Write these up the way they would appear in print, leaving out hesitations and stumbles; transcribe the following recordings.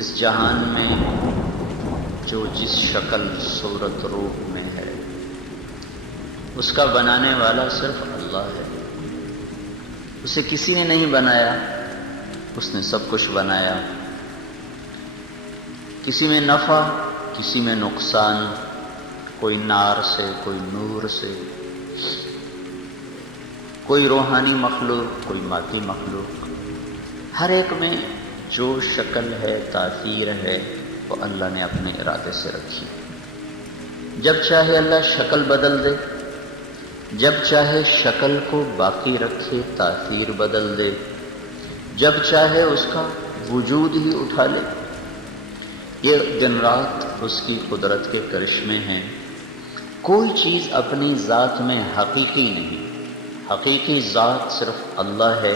اس جہان میں جو جس شکل صورت روح میں ہے اس کا بنانے والا صرف اللہ ہے۔ اسے کسی نے نہیں بنایا، اس نے سب کچھ بنایا۔ کسی میں نفع، کسی میں نقصان، کوئی نار سے، کوئی نور سے، کوئی روحانی مخلوق، کوئی مادی مخلوق، ہر ایک میں جو شکل ہے، تاثیر ہے، وہ اللہ نے اپنے ارادے سے رکھی۔ جب چاہے اللہ شکل بدل دے، جب چاہے شکل کو باقی رکھے، تاثیر بدل دے، جب چاہے اس کا وجود ہی اٹھا لے۔ یہ دن رات اس کی قدرت کے کرشمے ہیں۔ کوئی چیز اپنی ذات میں حقیقی نہیں، حقیقی ذات صرف اللہ ہے،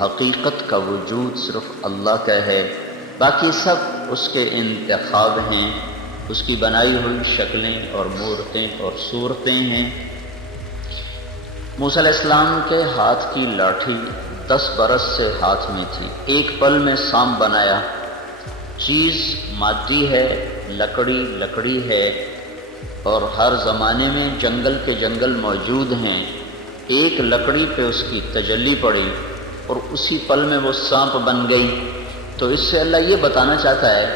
حقیقت کا وجود صرف اللہ کا ہے، باقی سب اس کے انتخاب ہیں، اس کی بنائی ہوئی شکلیں اور مورتیں اور صورتیں ہیں۔ موسیٰ علیہ السلام کے ہاتھ کی لاٹھی 10 برس سے ہاتھ میں تھی، ایک پل میں سانپ بنایا۔ چیز مادی ہے، لکڑی ہے، اور ہر زمانے میں جنگل کے جنگل موجود ہیں۔ ایک لکڑی پہ اس کی تجلی پڑی اور اسی پل میں وہ سانپ بن گئی۔ تو اس سے اللہ یہ بتانا چاہتا ہے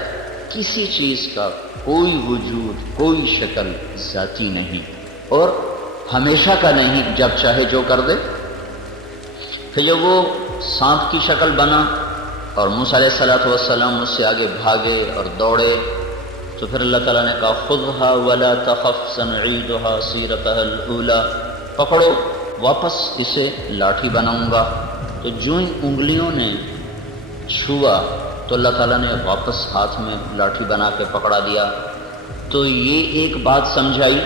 کسی چیز کا کوئی وجود، کوئی شکل ذاتی نہیں اور ہمیشہ کا نہیں، جب چاہے جو کر دے۔ پھر جب وہ سانپ کی شکل بنا اور موسیٰ علیہ السلام اس سے آگے بھاگے اور دوڑے، تو پھر اللہ تعالیٰ نے کہا خُذْهَا وَلَا تَخَفْ سَنُعِيدُهَا سِيرَتَهَا الْأُولَىٰ، پکڑو، واپس اسے لاٹھی بناؤں گا۔ تو جو ہی انگلیوں نے چھوا تو اللہ تعالیٰ نے واپس ہاتھ میں لاٹھی بنا کے پکڑا دیا۔ تو یہ ایک بات سمجھائی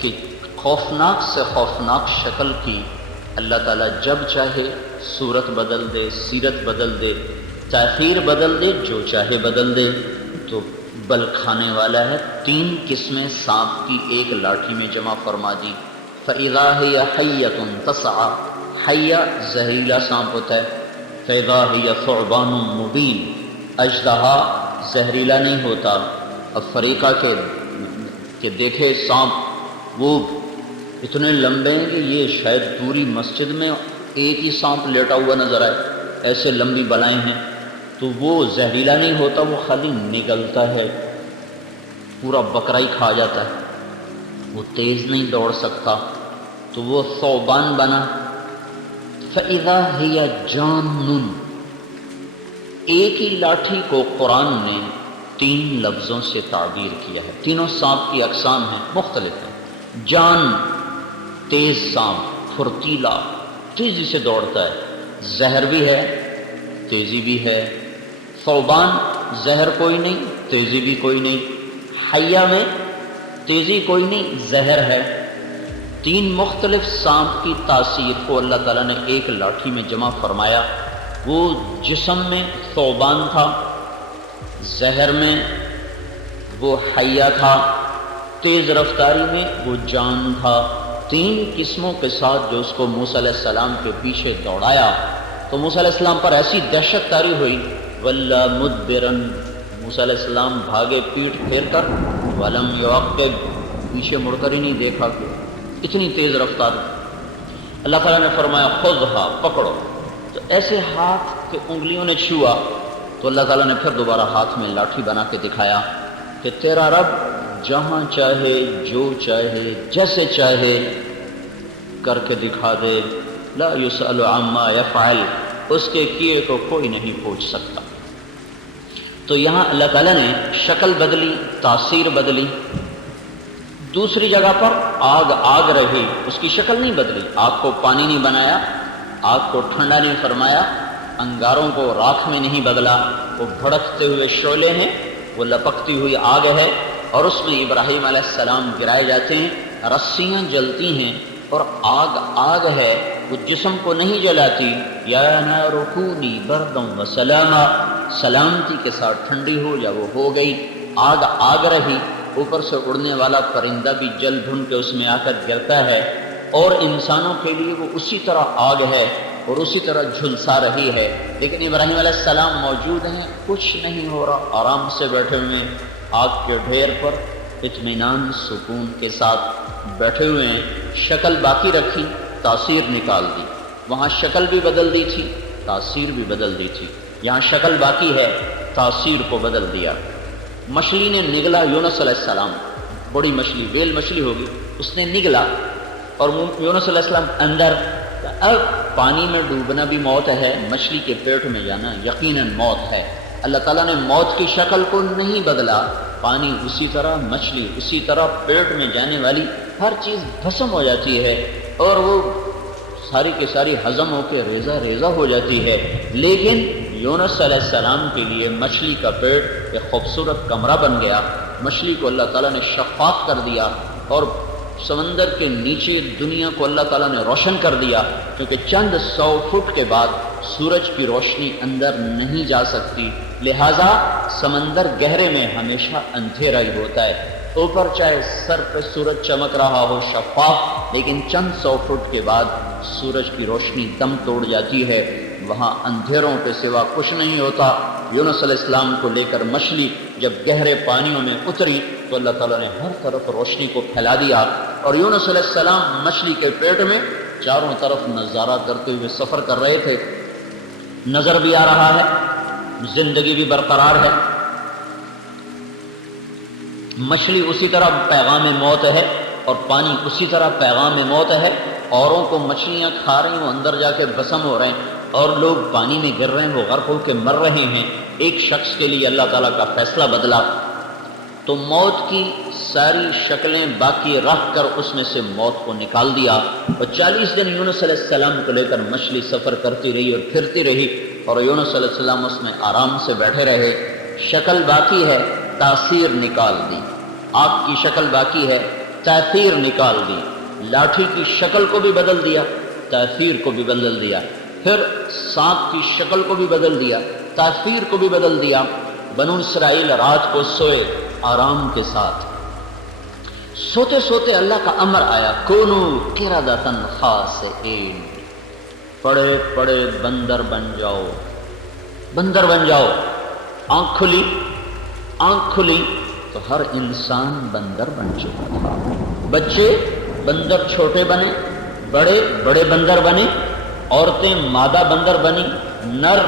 کہ خوفناک سے خوفناک شکل کی اللہ تعالیٰ جب چاہے صورت بدل دے، سیرت بدل دے، تاثیر بدل دے، جو چاہے بدل دے۔ تو بل کھانے والا ہے۔ 3 قسمیں سانپ کی ایک لاٹھی میں جمع فرما دی۔ فَإِذَا هِيَ حَيَّةٌ تَسْعَىٰ، حیہ زہریلا سانپ ہوتا ہے۔ فَإِذَا هِيَ ثُعْبَانٌ مُبِينٌ، اژدہا زہریلا نہیں ہوتا۔ اب فریقہ کہ دیکھے سانپ وہ اتنے لمبے ہیں کہ یہ شاید پوری مسجد میں ایک ہی سانپ لیٹا ہوا نظر آئے، ایسے لمبی بلائیں ہیں۔ تو وہ زہریلا نہیں ہوتا، وہ خالی نگلتا ہے، پورا بکرا ہی کھا جاتا ہے، وہ تیز نہیں دوڑ سکتا۔ تو وہ ثعبان بنا۔ فَإِذَا هِيَ جَانٌّ، ایک ہی لاٹھی کو قرآن نے 3 لفظوں سے تعبیر کیا ہے۔ تینوں سانپ کی اقسام ہیں، مختلف ہیں۔ جان تیز سانپ، پھرتیلا، تیزی سے دوڑتا ہے، زہر بھی ہے، تیزی بھی ہے۔ ثعبان زہر کوئی نہیں، تیزی بھی کوئی نہیں۔ حیہ میں تیزی کوئی نہیں، زہر ہے۔ 3 مختلف سانپ کی تاثیر کو اللہ تعالیٰ نے ایک لاٹھی میں جمع فرمایا۔ وہ جسم میں ثعبان تھا، زہر میں وہ حیہ تھا، تیز رفتاری میں وہ جان تھا۔ 3 قسموں کے ساتھ جو اس کو موسیٰ علیہ السلام کے پیچھے دوڑایا تو موسیٰ علیہ السلام پر ایسی دہشت طاری ہوئی، وَلَّا مُدْبِرًا، موسیٰ علیہ السلام بھاگے پیٹھ پھیر کر، وَلَمْ يُعَقِّبْ، پیچھے مڑ کر ہی نہیں دیکھا، اتنی تیز رفتار۔ اللہ تعالیٰ نے فرمایا خُذْهَا، پکڑو۔ تو ایسے ہاتھ کے انگلیوں نے چھوا تو اللہ تعالیٰ نے پھر دوبارہ ہاتھ میں لاٹھی بنا کے دکھایا کہ تیرا رب جہاں چاہے، جو چاہے، جیسے چاہے کر کے دکھا دے۔ لا يسأل عما يفعل، اس کے کیے کو کوئی نہیں پوچھ سکتا۔ تو یہاں اللہ تعالیٰ نے شکل بدلی، تاثیر بدلی۔ دوسری جگہ پر آگ رہی، اس کی شکل نہیں بدلی۔ آگ کو پانی نہیں بنایا، آگ کو ٹھنڈا نہیں فرمایا، انگاروں کو راکھ میں نہیں بدلا۔ وہ بھڑکتے ہوئے شعلے ہیں، وہ لپکتی ہوئی آگ ہے، اور اس میں ابراہیم علیہ السلام گرائے جاتے ہیں، رسیاں جلتی ہیں، اور آگ ہے، وہ جسم کو نہیں جلاتی۔ یا نار کونی بردا وسلاما، سلامتی کے ساتھ ٹھنڈی ہو جا، وہ ہو گئی۔ آگ رہی، اوپر سے اڑنے والا پرندہ بھی جل بھن کے اس میں آ کر گرتا ہے، اور انسانوں کے لیے وہ اسی طرح آگ ہے۔ اور اسی طرح جھلسا رہی ہے، لیکن ابراہیم علیہ السلام موجود ہیں، کچھ نہیں ہو رہا، آرام سے بیٹھے ہوئے ہیں آگ کے ڈھیر پر، اطمینان سکون کے ساتھ بیٹھے ہوئے ہیں۔ شکل باقی رکھی، تاثیر نکال دی، وہاں شکل بھی بدل دی تھی، تاثیر بھی بدل دی تھی، یہاں شکل باقی ہے، تاثیر کو بدل دیا۔ مچھلی نے نگلا یونس علیہ السلام، بڑی مچھلی، ویل مچھلی ہوگی، اس نے نگلا اور یونس علیہ السلام اندر۔ اب پانی میں ڈوبنا بھی موت ہے، مچھلی کے پیٹ میں جانا یقیناً موت ہے۔ اللہ تعالیٰ نے موت کی شکل کو نہیں بدلا، پانی اسی طرح، مچھلی اسی طرح، پیٹ میں جانے والی ہر چیز بھسم ہو جاتی ہے اور وہ ساری کی ساری ہضم ہو کے ریزہ ریزہ ہو جاتی ہے۔ لیکن یونس علیہ السلام کے لیے مچھلی کا پیٹ ایک خوبصورت کمرہ بن گیا، مچھلی کو اللہ تعالیٰ نے شفاف کر دیا اور سمندر کے نیچے دنیا کو اللہ تعالیٰ نے روشن کر دیا، کیونکہ چند 100 فٹ کے بعد سورج کی روشنی اندر نہیں جا سکتی، لہٰذا سمندر گہرے میں ہمیشہ اندھیرا ہی ہوتا ہے۔ اوپر چاہے سر پہ سورج چمک رہا ہو شفاف، لیکن چند 100 فٹ کے بعد سورج کی روشنی دم توڑ جاتی ہے، وہاں اندھیروں کے سوا کچھ نہیں ہوتا۔ یونس علیہ السلام کو لے کر مچھلی جب گہرے پانیوں میں اتری تو اللہ تعالیٰ نے ہر طرف روشنی کو پھیلا دیا، اور یونس علیہ السلام مچھلی کے پیٹ میں چاروں طرف نظارہ کرتے ہوئے سفر کر رہے تھے، نظر بھی آ رہا ہے، زندگی بھی برقرار ہے، مچھلی اسی طرح پیغام موت ہے اور پانی اسی طرح پیغام موت ہے۔ اوروں کو مچھلیاں کھا رہی ہیں، وہ اندر جا کے بسم ہو رہے ہیں، اور لوگ پانی میں گر رہے ہیں، وہ غرق ہو کے مر رہے ہیں۔ ایک شخص کے لیے اللہ تعالیٰ کا فیصلہ بدلا تو موت کی ساری شکلیں باقی رکھ کر اس میں سے موت کو نکال دیا، اور 40 دن یونس علیہ السلام کو لے کر مچھلی سفر کرتی رہی اور پھرتی رہی، اور یونس علیہ السلام اس میں آرام سے بیٹھے رہے۔ شکل باقی ہے، تاثیر نکال دی، آگ کی شکل باقی ہے، تاثیر نکال دی، لاٹھی کی شکل کو بھی بدل دیا، تاثیر کو بھی بدل دیا، پھر سانپ کی شکل کو بھی بدل دیا، تاثیر کو بھی بدل دیا۔ بنو اسرائیل رات کو سوئے آرام کے ساتھ، سوتے سوتے اللہ کا امر آیا، کونو قردۃ خاسئین، پڑے پڑے بندر بن جاؤ، بندر بن جاؤ۔ آنکھ کھلی تو ہر انسان بندر بن چکا تھا، بچے بندر چھوٹے بنے، بڑے بندر بنے، عورتیں مادہ بندر بنی، نر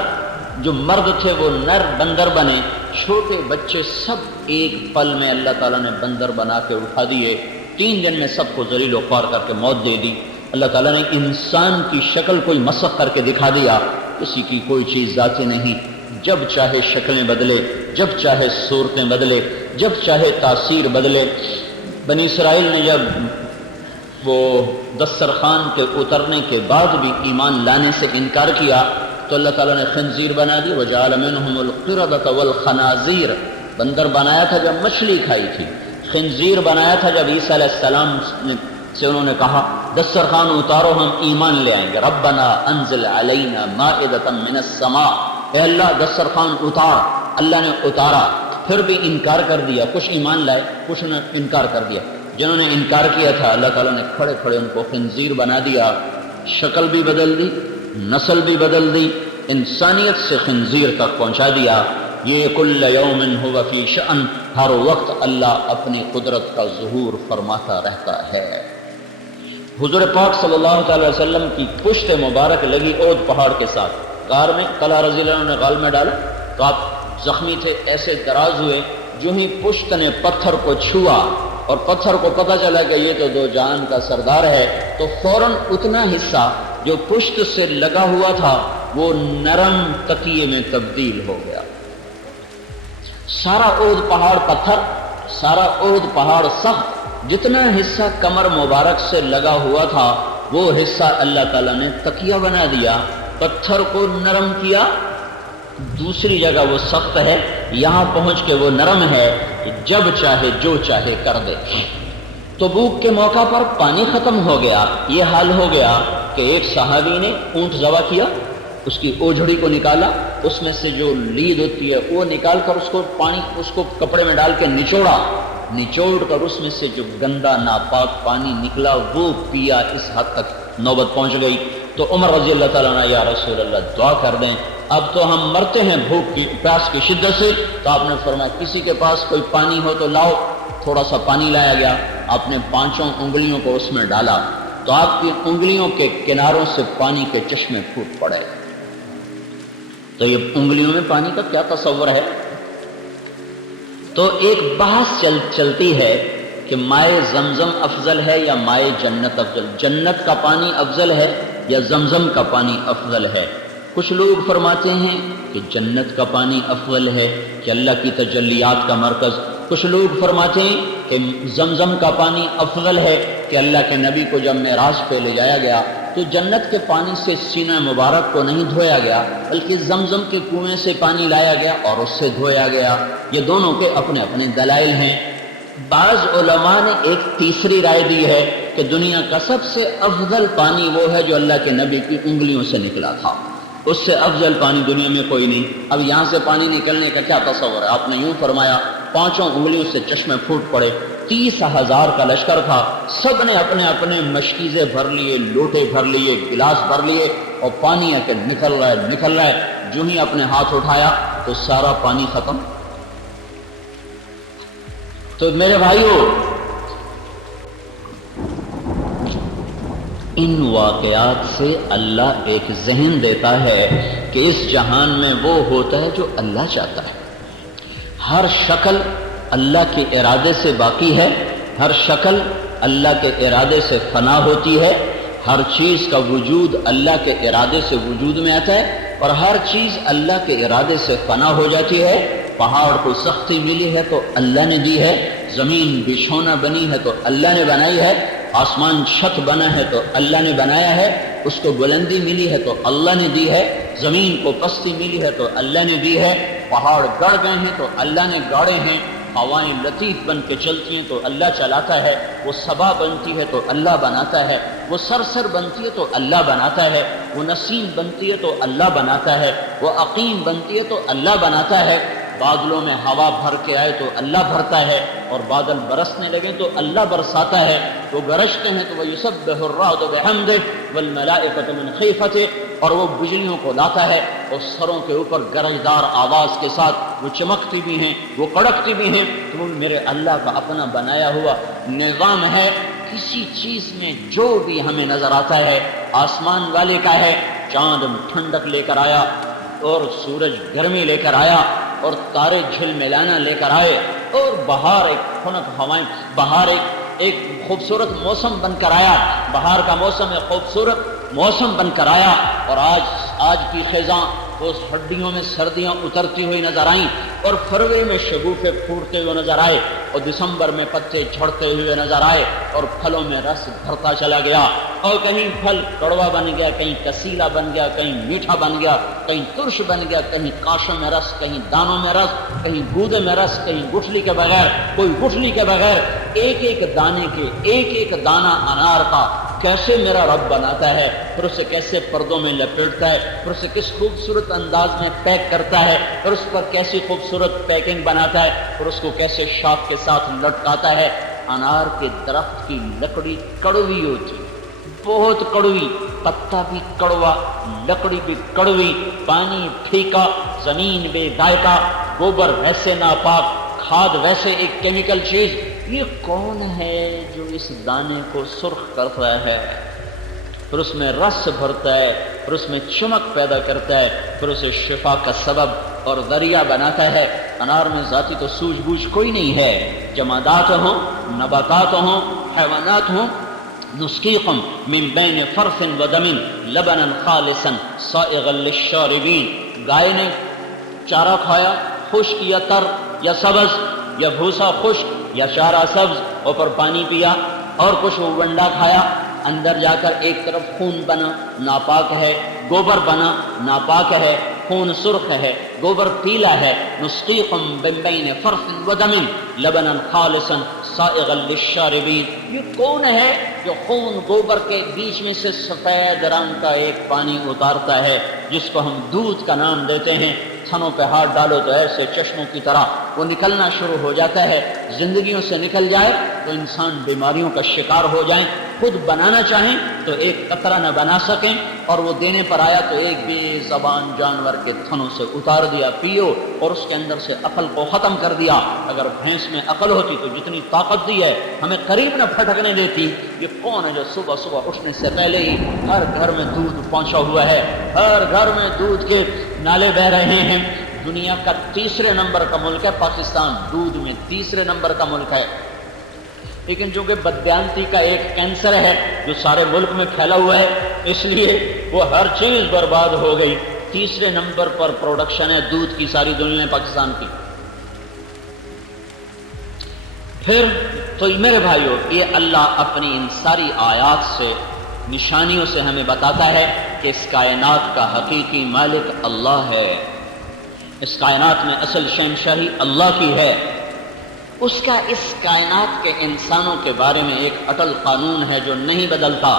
جو مرد تھے وہ نر بندر بنے، چھوٹے بچے سب ایک پل میں اللہ تعالیٰ نے بندر بنا کے اٹھا دیے۔ 3 دن میں سب کو ذلیل و خوار کر کے موت دے دی۔ اللہ تعالیٰ نے انسان کی شکل کوئی مسخ کر کے دکھا دیا، کسی کی کوئی چیز ذاتی نہیں، جب چاہے شکلیں بدلے، جب چاہے صورتیں بدلے، جب چاہے تاثیر بدلے۔ بنی اسرائیل نے جب وہ دسترخوان کے اترنے کے بعد بھی ایمان لانے سے انکار کیا تو اللہ تعالیٰ نے خنزیر بنا دی، وَجَعَلَ مِنْهُمُ الْقِرَدَةَ وَالْخَنَازِيرَ، بندر بنایا تھا جب مچھلی کھائی تھی، خنزیر بنایا تھا جب عیسیٰ علیہ السلام سے انہوں نے کہا دسترخوان اتارو ہم ایمان لے آئیں گے، ربنا انزل علینا مائدۃ من السماء، اے اللہ دسترخوان اتار۔ اللہ نے اتارا، پھر بھی انکار کر دیا، کچھ ایمان لائے، کچھ نے انکار کر دیا۔ جنہوں نے انکار کیا تھا اللہ تعالیٰ نے کھڑے کھڑے ان کو خنزیر بنا دیا، شکل بھی بدل دی، نسل بھی بدل دی، انسانیت سے خنزیر تک پہنچا دیا۔ یہ کل یوم هو فی شأن، ہر وقت اللہ اپنی قدرت کا ظہور فرماتا رہتا ہے۔ حضور پاک صلی اللہ تعالی وسلم کی پشت مبارک لگی عود پہاڑ کے ساتھ، غار میں طلحہ رضی اللہ عنہ نے غال میں ڈالا تو آپ زخمی تھے، ایسے دراز ہوئے، جو ہی پشت نے پتھر کو چھوا اور پتھر کو پتہ چلا کہ یہ تو دو جہان کا سردار ہے، تو فوراً اتنا حصہ جو پشت سے لگا ہوا تھا وہ نرم تکیے میں تبدیل ہو گیا۔ سارا عود پہاڑ پتھر، سارا عود پہاڑ سخت، جتنا حصہ کمر مبارک سے لگا ہوا تھا وہ حصہ اللہ تعالیٰ نے تکیہ بنا دیا، پتھر کو نرم کیا۔ دوسری جگہ وہ سخت ہے، یہاں پہنچ کے وہ نرم ہے، جب چاہے جو چاہے کر دے۔ تبوک کے موقع پر پانی ختم ہو گیا، یہ حال ہو گیا کہ ایک صحابی نے اونٹ ذبح کیا، اس کی اوجھڑی کو نکالا، اس میں سے جو لید ہوتی ہے وہ نکال کر اس کو کپڑے میں ڈال کے نچوڑ کر اس میں سے جو گندا ناپاک پانی نکلا وہ پیا، اس حد تک نوبت پہنچ گئی۔ تو عمر رضی اللہ تعالیٰ عنہ یا رسول اللہ دعا کر دیں، اب تو ہم مرتے ہیں بھوک کی پیاس کی شدت سے۔ تو آپ نے فرمایا کسی کے پاس کوئی پانی ہو تو لاؤ۔ تھوڑا سا پانی لایا گیا، آپ نے 5 انگلیوں کو اس میں ڈالا تو آپ کی انگلیوں کے کناروں سے پانی کے چشمے پھوٹ پڑے۔ تو یہ انگلیوں میں پانی کا کیا تصور ہے؟ تو ایک بحث چلتی ہے کہ مائے زمزم افضل ہے یا مائے جنت افضل، جنت کا پانی افضل ہے یا زمزم کا پانی افضل ہے۔ کچھ لوگ فرماتے ہیں کہ جنت کا پانی افضل ہے کہ اللہ کی تجلیات کا مرکز، کچھ لوگ فرماتے ہیں کہ زمزم کا پانی افضل ہے کہ اللہ کے نبی کو جب معراج پہ لے جایا گیا تو جنت کے پانی سے سینہ مبارک کو نہیں دھویا گیا بلکہ زمزم کے کنویں سے پانی لایا گیا اور اس سے دھویا گیا۔ یہ دونوں کے اپنے اپنے دلائل ہیں۔ بعض علماء نے ایک تیسری رائے دی ہے کہ دنیا کا سب سے افضل پانی وہ ہے جو اللہ کے نبی کی انگلیوں سے نکلا تھا، اس سے افضل پانی دنیا میں کوئی نہیں۔ اب یہاں سے پانی نکلنے کا کیا تصور ہے؟ آپ نے یوں فرمایا 5 انگلیوں سے چشمے پھوٹ پڑے، 30,000 کا لشکر تھا، سب نے اپنے اپنے مشکیزیں بھر لیے، لوٹے بھر لیے، گلاس بھر لیے، اور پانی ہے کہ نکل رہا ہے۔ جو ہی اپنے ہاتھ اٹھایا تو سارا پانی ختم۔ تو میرے بھائیو، ان واقعات سے اللہ ایک ذہن دیتا ہے کہ اس جہان میں وہ ہوتا ہے جو اللہ چاہتا ہے۔ ہر شکل اللہ کے ارادے سے باقی ہے، ہر شکل اللہ کے ارادے سے فنا ہوتی ہے، ہر چیز کا وجود اللہ کے ارادے سے وجود میں آتا ہے، اور ہر چیز اللہ کے ارادے سے فنا ہو جاتی ہے۔ پہاڑ کو سختی ملی ہے تو اللہ نے دی ہے، زمین بچھونا بنی ہے تو اللہ نے بنائی ہے، آسمان چھت بنا ہے تو اللہ نے بنایا ہے، اس کو بلندی ملی ہے تو اللہ نے دی ہے، زمین کو پستی ملی ہے تو اللہ نے دی ہے، پہاڑ گڑ گئے ہیں تو اللہ نے گاڑے ہیں، ہوائیں لطیف بن کے چلتی ہیں تو اللہ چلاتا ہے، وہ صبا بنتی ہے تو اللہ بناتا ہے، وہ سرسر بنتی ہے تو اللہ بناتا ہے، وہ نسیم بنتی ہے تو اللہ بناتا ہے، وہ عقیم بنتی ہے تو اللہ بناتا ہے، بادلوں میں ہوا بھر کے آئے تو اللہ بھرتا ہے، اور بادل برسنے لگے تو اللہ برساتا ہے، وہ گرجتے ہیں تو وَيُسَبِّحُ الرَّعْدُ بِحَمْدِهِ وَالْمَلَائِكَةُ مِنْ خِيفَتِهِ، اور وہ بجلیوں کو لاتا ہے اور سروں کے اوپر گرجدار آواز کے ساتھ وہ چمکتی بھی ہیں، وہ کڑکتی بھی ہیں۔ تو میرے اللہ کا اپنا بنایا ہوا نظام ہے۔ کسی چیز میں جو بھی ہمیں نظر آتا ہے آسمان والے کا ہے، چاند ٹھنڈک لے کر آیا اور سورج گرمی لے کر آیا اور تارے جھل ملانا لے کر آئے، اور بہار ایک خنک ہوائیں، بہار ایک خوبصورت موسم بن کر آیا، بہار کا موسم ایک خوبصورت موسم بن کر آیا، اور آج کی خزاں وہ ہڈیوں میں سردیاں اترتی ہوئی نظر آئیں، اور فروری میں شگوفے پھوٹتے ہوئے نظر آئے، اور دسمبر میں پتے جھڑتے ہوئے نظر آئے، اور پھلوں میں رس بھرتا چلا گیا، اور کہیں پھل کڑوا بن گیا، کہیں کسیلا بن گیا، کہیں میٹھا بن گیا، کہیں ترش بن گیا، کہیں کاشوں میں رس، کہیں دانوں میں رس، کہیں گودے میں رس، کہیں گٹھلی کے بغیر، کوئی گٹھلی کے بغیر، ایک ایک دانے کے ایک ایک دانہ انار کا کیسے میرا رب بناتا ہے، پھر اسے کیسے پردوں میں لپیٹتا ہے، پھر اسے کس خوبصورت انداز میں پیک کرتا ہے، پھر اس پر کیسی خوبصورت پیکنگ بناتا ہے، پھر اس کو کیسے شاخ کے ساتھ لٹکاتا ہے۔ انار کے درخت کی لکڑی کڑوی ہوتی ہے، بہت کڑوی، پتا بھی کڑوا، لکڑی بھی کڑوی، پانی پھیکا، زمین بے ذائقہ، گوبر ویسے ناپاک، کھاد ویسے ایک کیمیکل چیز۔ یہ کون ہے جو اس دانے کو سرخ کرتا ہے، پھر اس میں رس بھرتا ہے، پھر اس میں چمک پیدا کرتا ہے، پھر اسے شفا کا سبب اور ذریعہ بناتا ہے۔ انار میں ذاتی تو سوجھ بوجھ کوئی نہیں ہے، جمادات ہوں، نباتات ہوں، حیوانات ہوں، نسقیکم من بین فرث و دم لبنا خالصا سائغا للشاربین۔ گائے نے چارہ کھایا، خشک یا تر یا سبز، یا بھوسا خشک یا چارہ سبز، اوپر پانی پیا، اور کچھ وہ ونڈا کھایا، اندر جا کر ایک طرف خون بنا، ناپاک ہے، گوبر بنا، ناپاک ہے، خون سرخ ہے، گوبر پیلا ہے۔ نسقیکم من بین فرث و دم لبنا خالصا سائغا للشاربین۔ یہ کون ہے جو خون گوبر کے بیچ میں سے سفید رنگ کا ایک پانی اتارتا ہے، جس کو ہم دودھ کا نام دیتے ہیں؟ تھنوں پہ ہاتھ ڈالو تو ایسے چشموں کی طرح وہ نکلنا شروع ہو جاتا ہے، زندگیوں سے نکل جائے تو انسان بیماریوں کا شکار ہو جائیں۔ خود بنانا چاہیں تو ایک قطرہ نہ بنا سکیں، اور وہ دینے پر آیا تو ایک بے زبان جانور کے تھنوں سے اتار دیا، پیو، اور اس کے اندر سے عقل کو ختم کر دیا۔ اگر بھینس میں عقل ہوتی تو جتنی طاقت دی ہے ہمیں قریب نہ پھٹکنے دیتی۔ یہ کون ہے جو صبح صبح اٹھنے سے پہلے ہی ہر گھر میں دودھ پہنچا ہوا ہے، ہر گھر میں دودھ کے نالے بہ رہے ہیں؟ دنیا کا تیسرے نمبر کا ملک ہے پاکستان، دودھ میں تیسرے نمبر کا ملک ہے، لیکن چونکہ بددیانتی کا ایک کینسر ہے جو سارے ملک میں پھیلا ہوا ہے، اس لیے وہ ہر چیز برباد ہو گئی۔ تیسرے نمبر پر پروڈکشن ہے دودھ کی ساری دنیا میں پاکستان کی۔ پھر تو میرے بھائیو، یہ اللہ اپنی ان ساری آیات سے، نشانیوں سے ہمیں بتاتا ہے کہ اس کائنات کا حقیقی مالک اللہ ہے، اس کائنات میں اصل شہنشاہی اللہ کی ہے۔ اس کا اس کائنات کے انسانوں کے بارے میں ایک اٹل قانون ہے جو نہیں بدلتا۔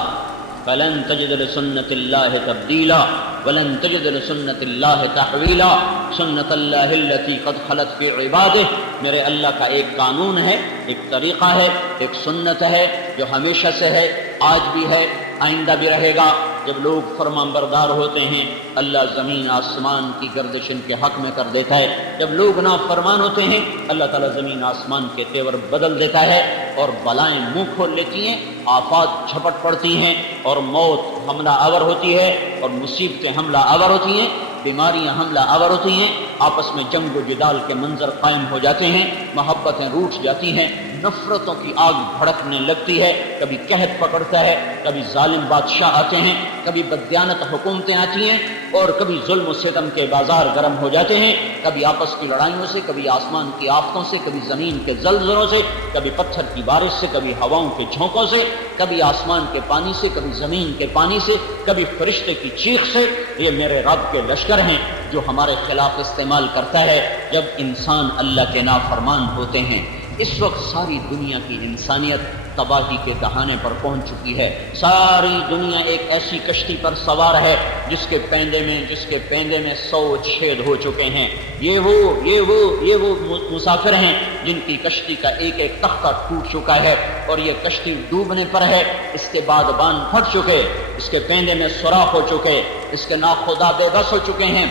فَلَن تَجِدَ لِسُنَّةِ اللَّهِ تَبْدِيلًا وَلَن تَجِدَ لِسُنَّةِ اللَّهِ تَحْوِيلًا سُنَّةَ اللَّهِ الَّتِي قَدْ خَلَتْ فِي عِبَادِهِ۔ میرے اللہ کا ایک قانون ہے، ایک طریقہ ہے، ایک سنت ہے جو ہمیشہ سے ہے، آج بھی ہے، آئندہ بھی رہے گا۔ جب لوگ فرمانبردار ہوتے ہیں اللہ زمین آسمان کی گردش ان کے حق میں کر دیتا ہے، جب لوگ نافرمان ہوتے ہیں اللہ تعالیٰ زمین آسمان کے تیور بدل دیتا ہے، اور بلائیں منہ کھول لیتی ہیں، آفات جھپٹ پڑتی ہیں، اور موت حملہ آور ہوتی ہے، اور مصیبتیں حملہ آور ہوتی ہیں، بیماریاں حملہ آور ہوتی ہیں، آپس میں جنگ و جدال کے منظر قائم ہو جاتے ہیں، محبتیں روٹھ جاتی ہیں، نفرتوں کی آگ بھڑکنے لگتی ہے، کبھی قحط پکڑتا ہے، کبھی ظالم بادشاہ آتے ہیں، کبھی بددیانت حکومتیں آتی ہیں، اور کبھی ظلم و ستم کے بازار گرم ہو جاتے ہیں، کبھی آپس کی لڑائیوں سے، کبھی آسمان کی آفتوں سے، کبھی زمین کے زلزلوں سے، کبھی پتھر کی بارش سے، کبھی ہواؤں کے جھونکوں سے، کبھی آسمان کے پانی سے، کبھی زمین کے پانی سے، کبھی فرشتے کی چیخ سے۔ یہ میرے رب کے لشکر ہیں جو ہمارے خلاف استعمال کرتا ہے جب انسان اللہ کے نافرمان ہوتے ہیں۔ اس وقت ساری دنیا کی انسانیت تباہی کے دہانے پر پہنچ چکی ہے۔ ساری دنیا ایک ایسی کشتی پر سوار ہے جس کے پیندے میں 100 چھید ہو چکے ہیں۔ یہ وہ مسافر ہیں جن کی کشتی کا ایک ایک تختہ ٹوٹ چکا ہے، اور یہ کشتی ڈوبنے پر ہے، اس کے بعد بان پھٹ چکے، اس کے پیندے میں سوراخ ہو چکے، اس کے ناخدا بے بس ہو چکے ہیں۔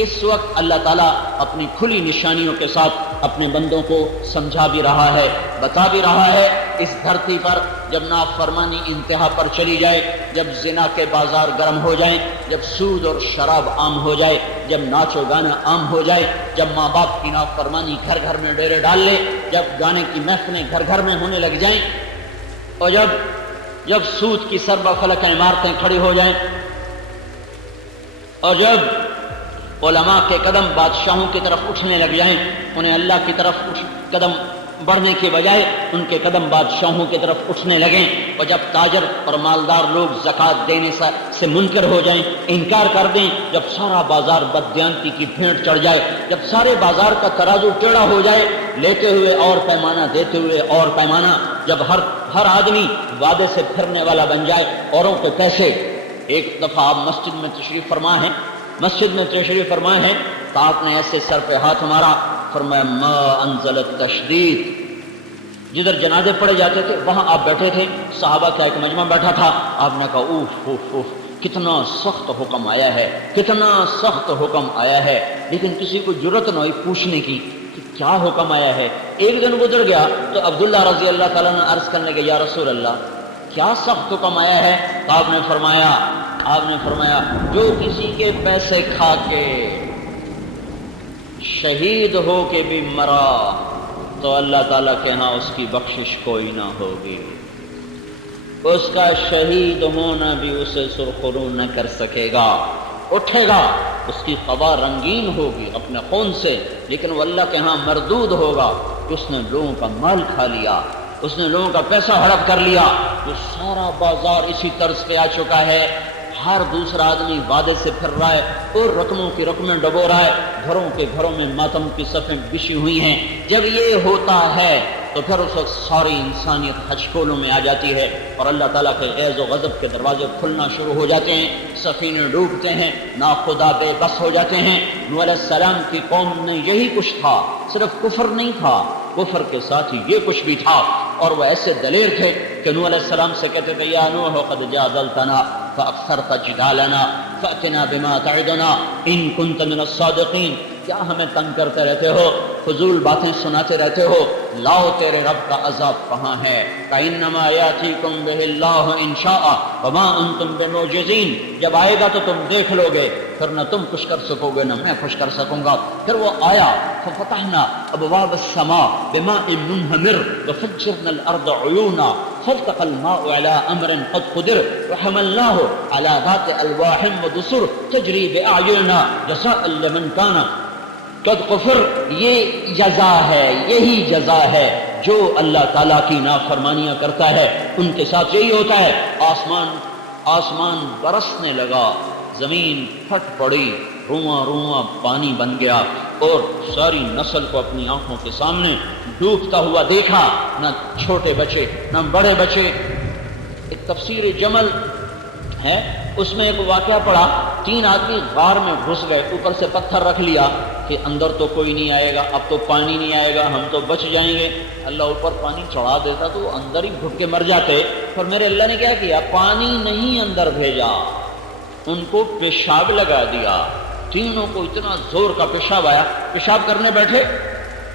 اس وقت اللہ تعالیٰ اپنی کھلی نشانیوں کے ساتھ اپنے بندوں کو سمجھا بھی رہا ہے، بتا بھی رہا ہے۔ اس دھرتی پر جب نافرمانی انتہا پر چلی جائے، جب زنا کے بازار گرم ہو جائیں، جب سود اور شراب عام ہو جائے، جب ناچ و گانا عام ہو جائے، جب ماں باپ کی نافرمانی گھر گھر میں ڈیرے ڈال لے، جب گانے کی محفلیں گھر گھر میں ہونے لگ جائیں، اور جب سود کی سربا فلک عمارتیں کھڑی ہو جائیں، اور جب علماء کے قدم بادشاہوں کی طرف اٹھنے لگ جائیں، انہیں اللہ کی طرف قدم بڑھنے کے بجائے ان کے قدم بادشاہوں کی طرف اٹھنے لگیں، اور جب تاجر اور مالدار لوگ زکوٰۃ دینے سے منکر ہو جائیں، انکار کر دیں، جب سارا بازار بددیانتی کی بھیڑ چڑھ جائے، جب سارے بازار کا ترازو ٹیڑھا ہو جائے، لیتے ہوئے اور پیمانہ، دیتے ہوئے اور پیمانہ، جب ہر آدمی وعدے سے پھرنے والا بن جائے، اوروں کے پیسے۔ ایک دفعہ آپ مسجد میں تشریف فرما ہے تو آپ نے ایسے سر پہ ہاتھ مارا، فرمایا ما انزل التشدید۔ جدھر جنازے پڑے جاتے تھے وہاں آپ بیٹھے تھے، صحابہ کا ایک مجمع بیٹھا تھا، آپ نے کہا اوف اوف اوف، کتنا سخت حکم آیا ہے، کتنا سخت حکم آیا ہے، لیکن کسی کو جرت نہ ہوئی پوچھنے کی کہ کیا حکم آیا ہے۔ ایک دن گزر گیا تو عبداللہ رضی اللہ تعالیٰ نے عرض کرنے لگے، یا رسول اللہ کیا سخت حکم آیا ہے؟ تو آپ نے فرمایا جو کسی کے پیسے کھا کے شہید ہو کے بھی مرا تو اللہ تعالیٰ کے ہاں اس کی بخشش کوئی نہ ہوگی، اس کا شہید ہونا بھی اسے سرخرو نہ کر سکے گا، اٹھے گا، اس کی قبا رنگین ہوگی اپنے خون سے، لیکن وہ اللہ کے ہاں مردود ہوگا کہ اس نے لوگوں کا مال کھا لیا، اس نے لوگوں کا پیسہ ہڑپ کر لیا۔ جو سارا بازار اسی طرز پہ آ چکا ہے، ہر دوسرا آدمی وعدے سے پھر رہا ہے اور رقموں کی رقمیں ڈبو رہا ہے، گھروں میں ماتم کی صفیں بچھی ہوئی ہیں۔ جب یہ ہوتا ہے تو پھر اس وقت ساری انسانیت ہچکولوں میں آ جاتی ہے، اور اللہ تعالیٰ کے غیظ و غضب کے دروازے کھلنا شروع ہو جاتے ہیں، سفینے ڈوبتے ہیں، ناخدا بے بس ہو جاتے ہیں۔ نوح علیہ السلام کی قوم میں یہی کچھ تھا، صرف کفر نہیں تھا، کفر کے ساتھ ہی یہ کچھ بھی تھا، اور وہ ایسے دلیر تھے کہ نوح علیہ السلام سے کہتے تھے یا نوح قد جادلتنا فاکثرت جدالنا فأتنا بما تعدنا ان كنت من الصادقین، کیا ہمیں تنگ کرتے رہتے ہو، فضول باتیں سناتے رہتے ہو، لاؤ تیرے رب کا عذاب کہاں ہے؟ فإنما يأتيكم به الله إن شاء وما أنتم بمعجزين، جب آئے گا تو تم دیکھ لو گے، پھر نہ تم کچھ کر سکو گے نہ میں کچھ کر سکوں گا۔ پھر وہ آیا ففتحنا ابواب السماء بماء منہمر وفجرنا الارض عیونا فالتقى الماء على امر قد قدر وحملناه على ذات الواح ودسر تجری باعیننا جزاء لمن كان قد غفر۔ یہ جزا ہے، یہی جزا ہے جو اللہ تعالیٰ کی نافرمانیاں کرتا ہے ان کے ساتھ یہی ہوتا ہے۔ آسمان برسنے لگا، زمین پھٹ پڑی، رواں رواں پانی بن گیا اور ساری نسل کو اپنی آنکھوں کے سامنے ڈوبتا ہوا دیکھا، نہ چھوٹے بچے نہ بڑے بچے۔ ایک تفسیر جمل ہے، اس میں ایک واقعہ پڑا، 3 آدمی غار میں گھس گئے، اوپر سے پتھر رکھ لیا کہ اندر تو کوئی نہیں آئے گا، اب تو پانی نہیں آئے گا، ہم تو بچ جائیں گے۔ اللہ اوپر پانی چڑھا دیتا تو وہ اندر ہی گھٹ کے مر جاتے۔ پر میرے اللہ نے کیا کیا، پانی نہیں اندر بھیجا، ان کو پیشاب لگا دیا۔ تینوں کو اتنا زور کا پیشاب آیا، پیشاب کرنے بیٹھے،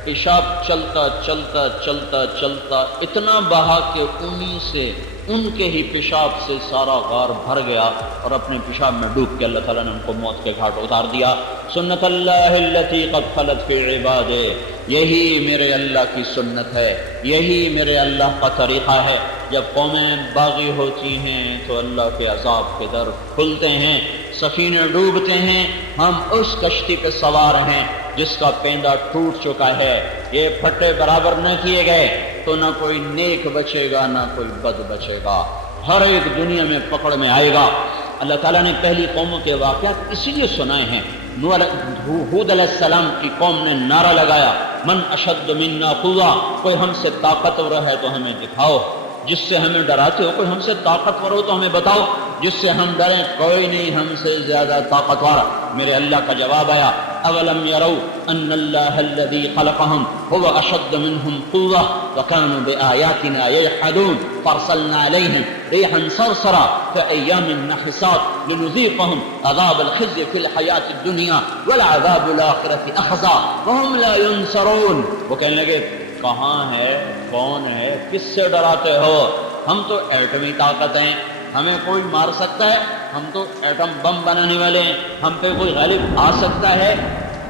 پیشاب چلتا چلتا چلتا چلتا اتنا بہا کہ انہی سے، ان کے ہی پیشاب سے سارا غار بھر گیا اور اپنے پیشاب میں ڈوب کے اللہ تعالیٰ نے ان کو موت کے گھاٹ اتار دیا۔ سنت اللہ التی قد خلت فی عبادہ، یہی میرے اللہ کی سنت ہے، یہی میرے اللہ کا طریقہ ہے۔ جب قومیں باغی ہوتی ہیں تو اللہ کے عذاب کے در کھلتے ہیں، سفینے ڈوبتے ہیں، ہم اس کشتی پہ سوار ہیں جس کا پینڈا ٹوٹ چکا ہے۔ یہ پھٹے برابر نہ کیے گئے تو نہ کوئی نیک بچے گا نہ کوئی بد بچے گا، ہر ایک دنیا میں پکڑ میں آئے گا۔ اللہ تعالیٰ نے پہلی قوموں کے واقعات اسی لیے سنائے ہیں۔ ہود علیہ السلام کی قوم نے نعرہ لگایا، من اشد منا قوہ، کوئی ہم سے طاقتور ہے تو ہمیں دکھاؤ، جس سے ہمیں ڈراتے ہو کوئی ہم سے طاقتور ہو تو ہمیں بتاؤ، جس سے ہم ڈریں کوئی نہیں ہم سے زیادہ طاقتور۔ میرے اللہ کا جواب آیا، اولم یروا ان اللہ الذی خلقهم هو اشد منهم قوة وكانوا بآیاتنا یجحدون فارسلنا علیہم ریحا صرصرا فی ایام نحسات لنذیقهم عذاب الخزي فی الحیاة الدنیا والعذاب الآخرة اخزی وهم لا ینصرون۔ وہ کہنے لگے کہاں ہے، کون ہے، کس سے ڈراتے ہو؟ ہم تو ایٹمی طاقت ہیں، ہمیں کوئی مار سکتا ہے، ہم تو ایٹم بم بنانے والے ہیں، ہم پہ کوئی غالب آ سکتا ہے؟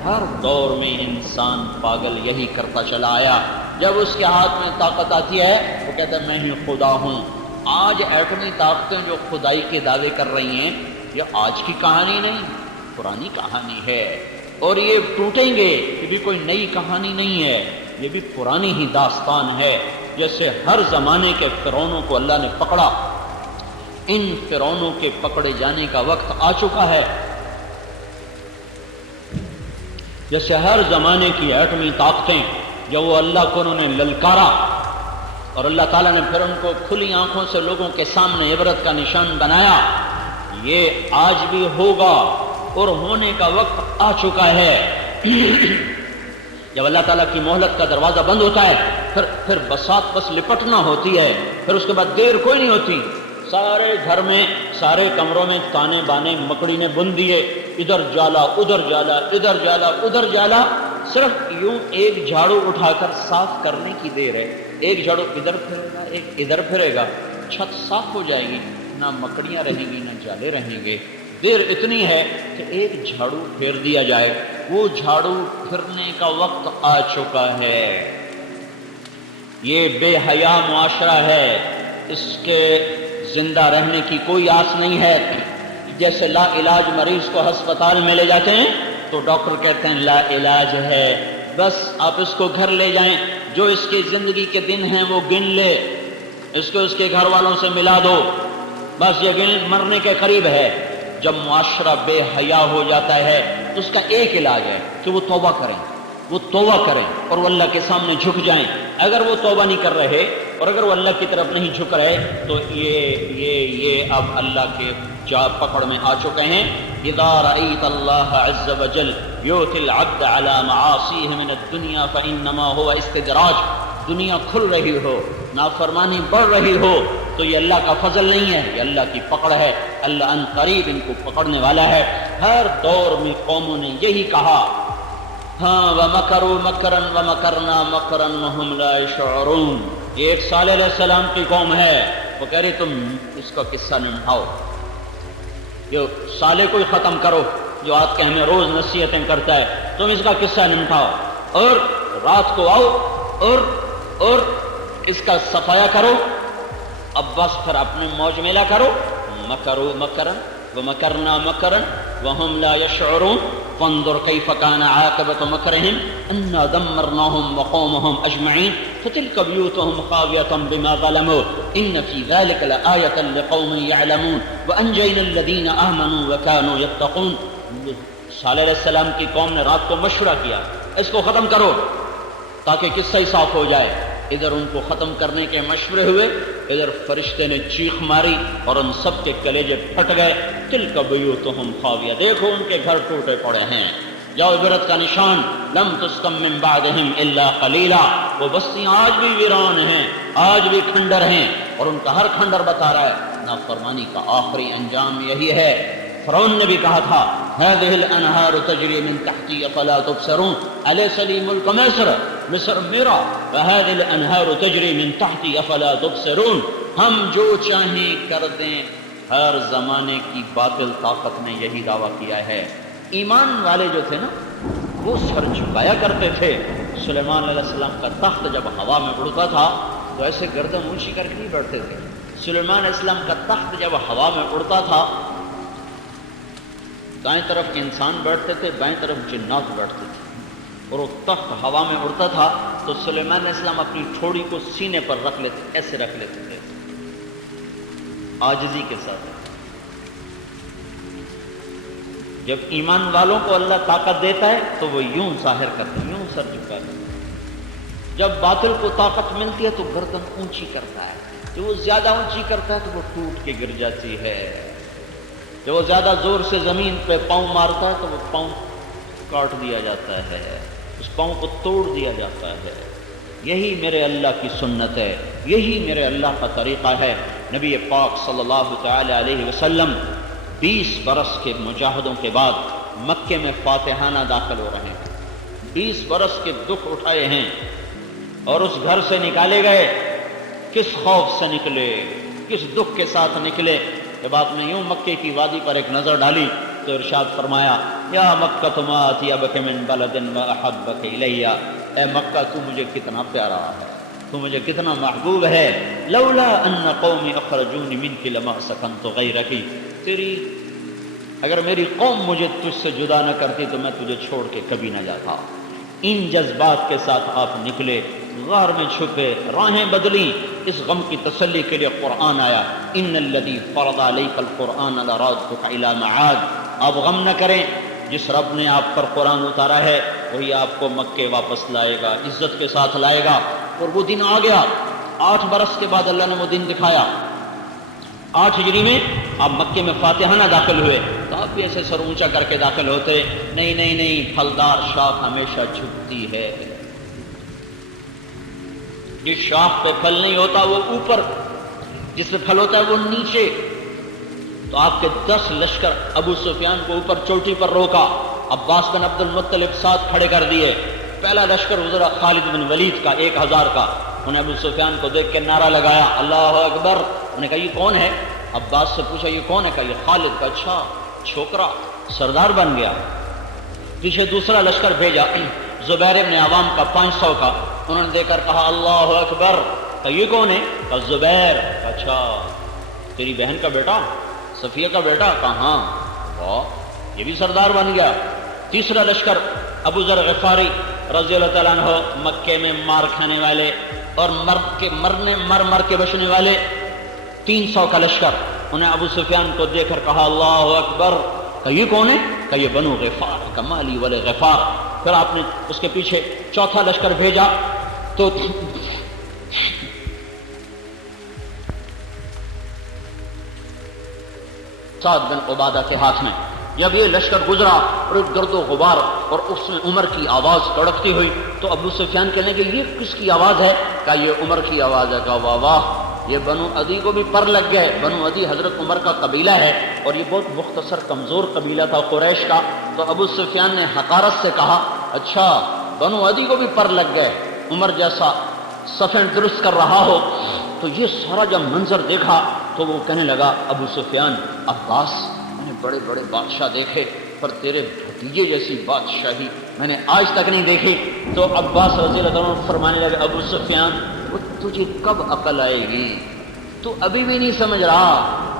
ہر دور میں انسان پاگل یہی کرتا چلا آیا، جب اس کے ہاتھ میں طاقت آتی ہے وہ کہتا ہے میں ہی خدا ہوں۔ آج ایٹمی طاقتیں جو خدائی کے دعوے کر رہی ہیں، یہ آج کی کہانی نہیں، پرانی کہانی ہے، اور یہ ٹوٹیں گے، یہ بھی کوئی نئی کہانی نہیں ہے، یہ بھی پرانی ہی داستان ہے۔ جیسے ہر زمانے کے فرعونوں کو اللہ نے پکڑا، ان فرعونوں کے پکڑے جانے کا وقت آ چکا ہے۔ جیسے ہر زمانے کی ایٹمی طاقتیں جو وہ اللہ کو انہوں نے للکارا اور اللہ تعالیٰ نے پھر ان کو کھلی آنکھوں سے لوگوں کے سامنے عبرت کا نشان بنایا، یہ آج بھی ہوگا اور ہونے کا وقت آ چکا ہے۔ جب اللہ تعالیٰ کی مہلت کا دروازہ بند ہوتا ہے پھر بساط بس لپٹنا ہوتی ہے، پھر اس کے بعد دیر کوئی نہیں ہوتی۔ سارے گھر میں، سارے کمروں میں تانے بانے مکڑی نے بن دیے، ادھر جالا ادھر جالا، ادھر جالا ادھر جالا، صرف یوں ایک جھاڑو اٹھا کر صاف کرنے کی دیر ہے، ایک جھاڑو ادھر پھرے گا ایک ادھر پھرے گا، چھت صاف ہو جائے گی، نہ مکڑیاں رہیں گی نہ جالے رہیں گے۔ دیر اتنی ہے کہ ایک جھاڑو پھیر دیا جائے، وہ جھاڑو پھرنے کا وقت آ چکا ہے۔ یہ بے حیا معاشرہ ہے، اس کے زندہ رہنے کی کوئی آس نہیں ہے۔ جیسے لا علاج مریض کو ہسپتال میں لے جاتے ہیں تو ڈاکٹر کہتے ہیں لا علاج ہے، بس آپ اس کو گھر لے جائیں، جو اس کی زندگی کے دن ہیں وہ گن لے، اس کو اس کے گھر والوں سے ملا دو، بس یہ مرنے کے قریب ہے۔ جب معاشرہ بے حیا ہو جاتا ہے تو اس کا ایک علاج ہے کہ وہ توبہ کریں، وہ توبہ کریں اور وہ اللہ کے سامنے جھک جائیں۔ اگر وہ توبہ نہیں کر رہے اور اگر وہ اللہ کی طرف نہیں جھک رہے تو یہ اب اللہ کے پکڑ میں آ چکے ہیں۔ اذا رأيت اللہ عز وجل یؤتی العبد على معاصیہ من الدنیا فانما هو استدراج، دنیا کھل رہی ہو، نافرمانی بڑھ رہی ہو تو یہ اللہ کا فضل نہیں ہے، یہ اللہ کی پکڑ ہے، اللہ ان قریب ان کو پکڑنے والا ہے۔ ہر دور میں قوموں نے یہی کہا، ہاں وَمَكَرُوا مَكْرًا وَمَكَرْنَا مَكْرًا وَهُمْ لَا يَشْعُرُونَ۔ یہ ایک صالح علیہ السلام کی قوم ہے، وہ کہہ رہی تم اس کا قصہ نمٹاؤ، جو صالح کو ہی ختم کرو جو آپ کے ہمیں روز نصیحتیں کرتا ہے، تم اس کا قصہ نمٹاؤ اور رات کو آؤ اور اس کا صفایا کرو، اب بس پھر اپنے موج میلہ کرو۔ مکروا مکرا ومکرنا مکرا وهم لا يشعرون فانظر كيف كان عاقبة مكرهم انا دمرناهم وقومهم اجمعين فتلك بيوتهم خاوية بما ظلموا ان في ذلك لآية لقوم يعلمون وانجينا الذين آمنوا وكانوا يتقون۔ صالح علیہ السلام کی قوم نے رات کو مشورہ کیا، اس کو ختم کرو تاکہ قصہ ہی صاف ہو جائے۔ ادھر ان کو ختم کرنے کے مشورے ہوئے، ادھر فرشتے نے چیخ ماری اور ان سب کے کلیجے پھٹ گئے۔ تلک بیوتہم خاویہ، دیکھو ان کے گھر ٹوٹے پڑے ہیں۔ جاؤ عبرت کا نشان، لم تسکن من بعدہم الا قلیلا، وہ بستیاں آج بھی ویران ہیں، آج بھی کھنڈر ہیں، اور ان کا ہر کھنڈر بتا رہا ہے نافرمانی کا آخری انجام یہی ہے۔ فرعون نے بھی کہا تھا هذه الانہار تجری من تحتی افلا تبصرون الیس لی ملک مصر میرا وهذه الانہار تجری من تحتی افلا تبصرون۔ ہم جو چاہیں کر دیں، ہر زمانے کی باطل طاقت نے یہی دعویٰ کیا ہے۔ ایمان والے جو تھے نا وہ سر جھکایا کرتے تھے۔ سلیمان علیہ السلام کا تخت جب ہوا میں اڑتا تھا تو ایسے گردن اونچی کر کے نہیں بیٹھتے تھے۔ سلیمان علیہ السلام کا تخت جب ہوا میں اڑتا تھا، دائیں طرف انسان بیٹھتے تھے، بائیں طرف جنات بیٹھتے تھے، اور وہ تخت ہوا میں اڑتا تھا تو سلیمان علیہ السلام اپنی ٹھوڑی کو سینے پر رکھ لیتے، ایسے رکھ لیتے تھے عاجزی کے ساتھ۔ جب ایمان والوں کو اللہ طاقت دیتا ہے تو وہ یوں ظاہر کرتے ہیں، یوں سر جھکاتے ہیں۔ جب باطل کو طاقت ملتی ہے تو گردن اونچی کرتا ہے، جب وہ زیادہ اونچی کرتا ہے تو وہ ٹوٹ کے گر جاتی ہے۔ جب وہ زیادہ زور سے زمین پہ پاؤں مارتا ہے تو وہ پاؤں کاٹ دیا جاتا ہے، اس پاؤں کو توڑ دیا جاتا ہے۔ یہی میرے اللہ کی سنت ہے، یہی میرے اللہ کا طریقہ ہے۔ نبی پاک صلی اللہ تعالی علیہ وسلم 20 برس کے مجاہدوں کے بعد مکے میں فاتحانہ داخل ہو رہے ہیں، 20 برس کے دکھ اٹھائے ہیں اور اس گھر سے نکالے گئے، کس خوف سے نکلے، کس دکھ کے ساتھ نکلے۔ جب آپ نے یوں مکے کی وادی پر ایک نظر ڈالی تو ارشاد فرمایا، یا مکہ ما اطیبک من بلد واحبک الی، اے مکہ تو مجھے کتنا پیارا ہے، تو مجھے کتنا محبوب ہے۔ لولا ان قومی اخرجونی منک لما سکنت غیرک، تیری اگر میری قوم مجھے تجھ سے جدا نہ کرتی تو میں تجھے چھوڑ کے کبھی نہ جاتا۔ ان جذبات کے ساتھ آپ نکلے، غار میں چھپے، راہیں بدلی۔ اس غم کی تسلی کے لیے قرآن آیا، ان الذی فرض علیک القرآن لرادک الی معاد۔ آپ غم نہ کریں، جس رب نے آپ پر قرآن اتارا ہے وہی آپ کو مکے واپس لائے گا، عزت کے ساتھ لائے گا۔ اور وہ دن آ گیا، 8 برس کے بعد اللہ نے وہ دن دکھایا۔ 8 ہجری میں آپ مکے میں فاتحانہ داخل ہوئے تو آپ بھی ایسے سر اونچا کر کے داخل ہوتے، نہیں نہیں نہیں، پھلدار شاخ ہمیشہ جھکتی ہے، جس شاخ پہ پھل نہیں ہوتا وہ اوپر، جس پہ پھل ہوتا ہے وہ نیچے۔ تو آپ کے 10 لشکر ابو سفیان کو اوپر چوٹی پر روکا، عباس بن عبد المطلب ساتھ کھڑے کر دیے۔ پہلا لشکر گزرا خالد بن ولید کا 1000 کا، انہیں ابو سفیان کو دیکھ کے نعرہ لگایا، اللہ اکبر۔ انہوں نے کہا یہ کون ہے؟ عباس سے پوچھا یہ کون ہے؟ کہا یہ خالد کا۔ اچھا، چھوکرا سردار بن گیا۔ پیچھے دوسرا لشکر بھیجا زبیر بن عوام کا 500 کا، انہوں نے دیکھ کر کہا اللہ اکبر۔ کہا یہ کون ہے؟ کہا زبیر۔ اچھا، تیری بہن کا بیٹا، صفیہ کا بیٹا؟ کہا ہاں۔ واہ، یہ بھی سردار بن گیا۔ تیسرا لشکر ابو ذر غفاری رضی اللہ تعالیٰ عنہ، مکے میں مار کھانے والے اور مر کے بچنے والے 300 کا لشکر، انہیں ابو سفیان کو دیکھ کر کہا اللہ اکبر۔ کہ یہ کون ہے؟ کہ یہ بنو غفار، کمالی والے غفار۔ پھر آپ نے اس کے پیچھے چوتھا لشکر بھیجا تو سعد بن عبادہ کے ہاتھ میں۔ جب یہ لشکر گزرا اور ایک گرد و غبار اور اس میں عمر کی آواز کڑکتی ہوئی تو ابو سفیان کہنے کہ یہ کس کی آواز ہے؟ کہا یہ عمر کی آواز ہے، کہا واہ واہ، یہ بنو عدی کو بھی پر لگ گئے۔ بنو عدی حضرت عمر کا قبیلہ ہے اور یہ بہت مختصر کمزور قبیلہ تھا قریش کا۔ تو ابو سفیان نے حقارت سے کہا اچھا بنو عدی کو بھی پر لگ گئے، عمر جیسا صفیں درست کر رہا ہو۔ تو یہ سارا جب منظر دیکھا تو وہ کہنے لگا ابو سفیان عباس میں نے بڑے بڑے بادشاہ دیکھے پر تیرے بھتیجے جیسی بادشاہی میں نے آج تک نہیں دیکھی۔ تو عباس رضی اللہ عنہ فرمانے لگے ابو سفیان وہ تجھے کب عقل آئے گی، تو ابھی بھی نہیں سمجھ رہا،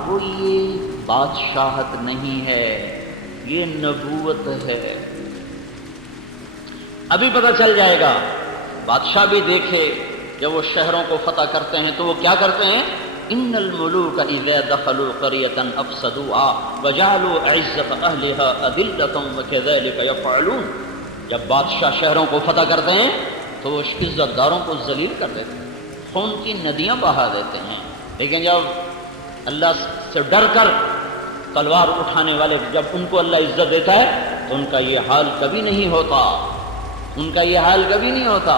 وہ یہ بادشاہت نہیں ہے، یہ نبوت ہے، ابھی پتہ چل جائے گا۔ بادشاہ بھی دیکھے جب وہ شہروں کو فتح کرتے ہیں تو وہ کیا کرتے ہیں، ان الملوک اذا دخلوا قرية افسدوها وجعلوا عزة اهلها اذلة وكذلك يفعلون۔ جب بادشاہ شہروں کو فتح کرتے ہیں تو وہ عزت داروں کو ذلیل کر دیتے ہیں، خون کی ندیاں بہا دیتے ہیں، لیکن جب اللہ سے ڈر کر تلوار اٹھانے والے جب ان کو اللہ عزت دیتا ہے تو ان کا یہ حال کبھی نہیں ہوتا، ان کا یہ حال کبھی نہیں ہوتا۔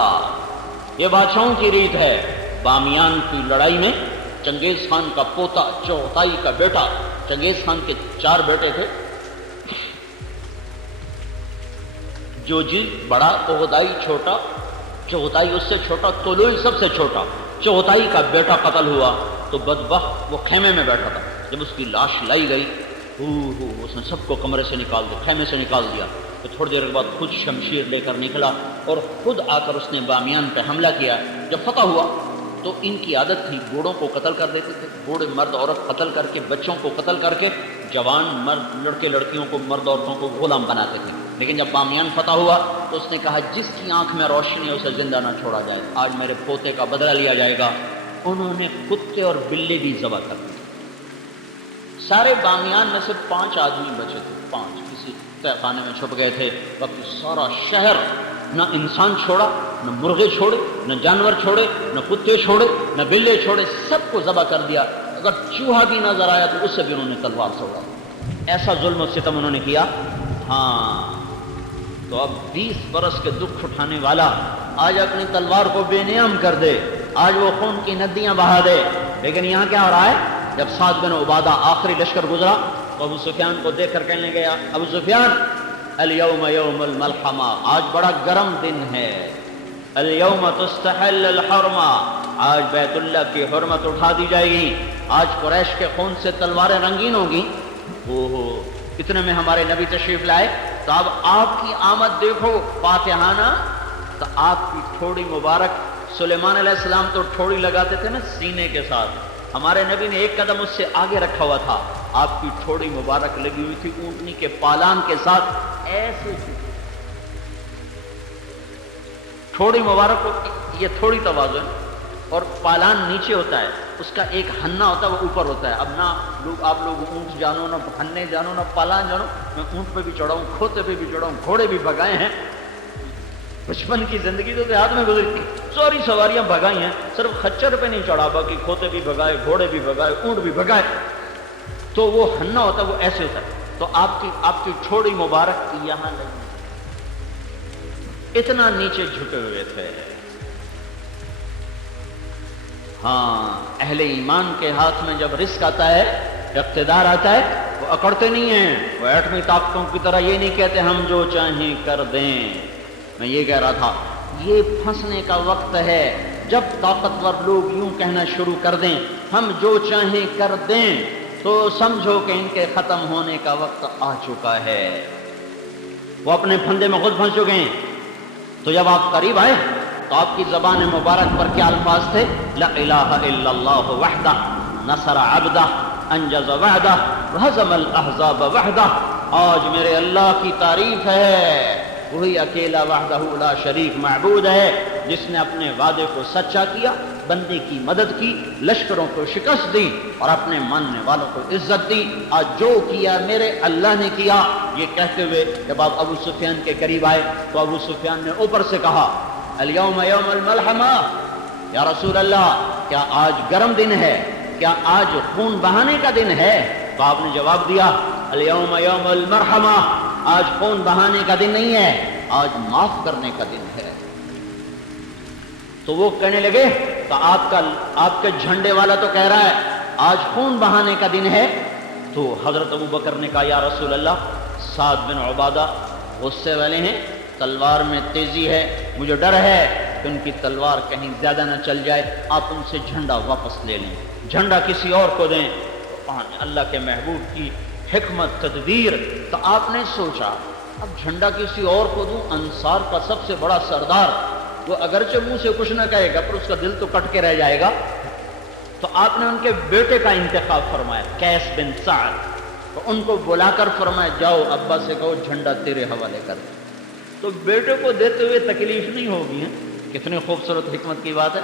یہ بادشاہوں کی ریت ہے۔ بامیان کی لڑائی میں چنگیز خان کا پوتا چغتائی کا بیٹا، چنگیز خان کے 4 بیٹے تھے، جوجی بڑا، چغتائی چھوٹا، چغتائی اس سے چھوٹا، طلوئی سب سے چھوٹا۔ چغتائی کا بیٹا قتل ہوا تو بدبخت وہ خیمے میں بیٹھا تھا، جب اس کی لاش لائی گئی اس نے سب کو کمرے سے نکال دیا، خیمے سے نکال دیا۔ تو تھوڑی دیر کے بعد خود شمشیر لے کر نکلا اور خود آ کر اس نے بامیان پہ حملہ کیا۔ جب فتح ہوا تو ان کی عادت تھی بوڑھوں کو قتل کر دیتے تھے، بوڑھے مرد عورت قتل کر کے، بچوں کو قتل کر کے جوان مرد لڑکے لڑکیوں کو، مرد عورتوں کو غلام بناتے تھے۔ لیکن جب بامیان فتح ہوا تو اس نے کہا جس کی آنکھ میں روشنی ہے اسے زندہ نہ چھوڑا جائے، آج میرے پوتے کا بدلہ لیا جائے گا۔ انہوں نے کتے اور بلے بھی ذبح کر دیے۔ سارے بامیان میں سے 5 آدمی بچے تھے، 5 کسی تہ خانے میں چھپ گئے تھے، باقی سارا شہر نہ انسان چھوڑا، نہ مرغے چھوڑے، نہ جانور چھوڑے، نہ کتے چھوڑے، نہ بلے چھوڑے، سب کو ذبح کر دیا۔ اگر چوہا بھی نظر آیا تو اس سے بھی انہوں نے تلوار سے اڑا دیا۔ ایسا ظلم و ستم انہوں نے کیا۔ ہاں تو اب 20 برس کے دکھ اٹھانے والا آج اپنی تلوار کو بے نیام کر دے، آج وہ خون کی ندیاں بہا دے۔ لیکن یہاں کیا ہو رہا ہے، جب سعد بن عبادہ آخری لشکر گزرا تو ابو سفیان کو دیکھ کر کہنے گیا ابو سفیان الیوم یوم الملحمہ، آج بڑا گرم دن ہے، الیوم تستحل الحرمہ، آج بیت اللہ کی حرمت اٹھا دی جائے گی، آج قریش کے خون سے تلواریں رنگین ہوں گی۔ اتنے میں ہمارے نبی تشریف لائے تو اب آپ کی آمد دیکھو فاتحانہ، تو آپ کی ٹھوڑی مبارک، سلیمان علیہ السلام تو ٹھوڑی لگاتے تھے نا سینے کے ساتھ، ہمارے نبی نے ایک قدم اس سے آگے رکھا ہوا تھا، آپ کی ٹھوڑی مبارک لگی ہوئی تھی اونٹنی کے پالان کے ساتھ، ایسے ٹھوڑی مبارک کو، یہ تھوڑی توازن اور پالان نیچے ہوتا ہے، اس کا ایک ہنہ ہوتا ہے وہ اوپر ہوتا ہے۔ اب نہ آپ لوگ اونٹ جانو، نہ ہنے جانو، نہ پالان جانو، میں اونٹ پہ بھی چڑھا ہوں، کھوتے پہ بھی چڑھا ہوں، گھوڑے بھی بھگائے ہیں، بچپن کی زندگی تو دیہات میں گزری تھی، ساری سواریاں بھگائی ہیں، صرف خچر پہ نہیں چڑھا، باقی کھوتے بھی بھگائے، گھوڑے بھی بھگائے، اونٹ بھی بھگائے۔ تو وہ ہنہ ہوتا ہے وہ ایسے ہوتا ہے، تو آپ کی ٹھوڑی مبارک یہاں لگی، اتنا نیچے جھکے ہوئے تھے۔ ہاں اہل ایمان کے ہاتھ میں جب رزق آتا ہے، اقتدار آتا ہے، وہ اکڑتے نہیں ہیں، وہ ایٹمی طاقتوں کی طرح یہ نہیں کہتے ہم جو چاہیں کر دیں۔ میں یہ کہہ رہا تھا یہ پھنسنے کا وقت ہے، جب طاقتور لوگ یوں کہنا شروع کر دیں ہم جو چاہیں کر دیں تو سمجھو کہ ان کے ختم ہونے کا وقت آ چکا ہے، وہ اپنے پھندے میں خود پھنس چکے ہیں۔ تو جب آپ قریب آئے تو آپ کی زبان مبارک پر کیا الفاظ تھے؟ لا الہ الا اللہ وحدہ نصر عبدہ انجز وعدہ وہزم الاحزاب وحدہ۔ آج میرے اللہ کی تعریف ہے، وہی اکیلا وحدہ لا شریک معبود ہے جس نے اپنے وعدے کو سچا کیا، بندے کی مدد کی، لشکروں کو شکست دی اور اپنے ماننے والوں کو عزت دی۔ آج جو کیا میرے اللہ نے کیا۔ یہ کہتے ہوئے جب آپ ابو سفیان کے قریب آئے تو ابو سفیان نے اوپر سے کہا الیوم یوم الملحمہ، یا رسول اللہ کیا آج گرم دن ہے، کیا آج خون بہانے کا دن ہے؟ تو آپ نے جواب دیا الیوم یوم المرحمہ، آج خون بہانے کا دن نہیں ہے، آج معاف کرنے کا دن ہے۔ تو وہ کہنے لگے تو آپ کے جھنڈے والا تو کہہ رہا ہے آج خون بہانے کا دن ہے. تو حضرت ابو بکر نے کہا یا رسول اللہ سعد بن عبادہ غصے والے ہیں, تلوار میں تیزی ہے, مجھے ڈر ہے کہ ان کی تلوار کہیں زیادہ نہ چل جائے, آپ ان سے جھنڈا واپس لے لیں, جھنڈا کسی اور کو دیں. اللہ کے محبوب کی حکمت تدبیر. تو آپ نے سوچا اب جھنڈا کسی اور کو دوں, انصار کا سب سے بڑا سردار, وہ اگرچہ منہ سے کچھ نہ کہے گا پر اس کا دل تو کٹ کے رہ جائے گا. تو آپ نے ان کے بیٹے کا انتخاب فرمایا, قیس بن سعد, تو ان کو بلا کر فرمایا جاؤ ابا سے کہو جھنڈا تیرے حوالے کر. تو بیٹے کو دیتے ہوئے تکلیف نہیں ہوگی, کتنی خوبصورت حکمت کی بات ہے.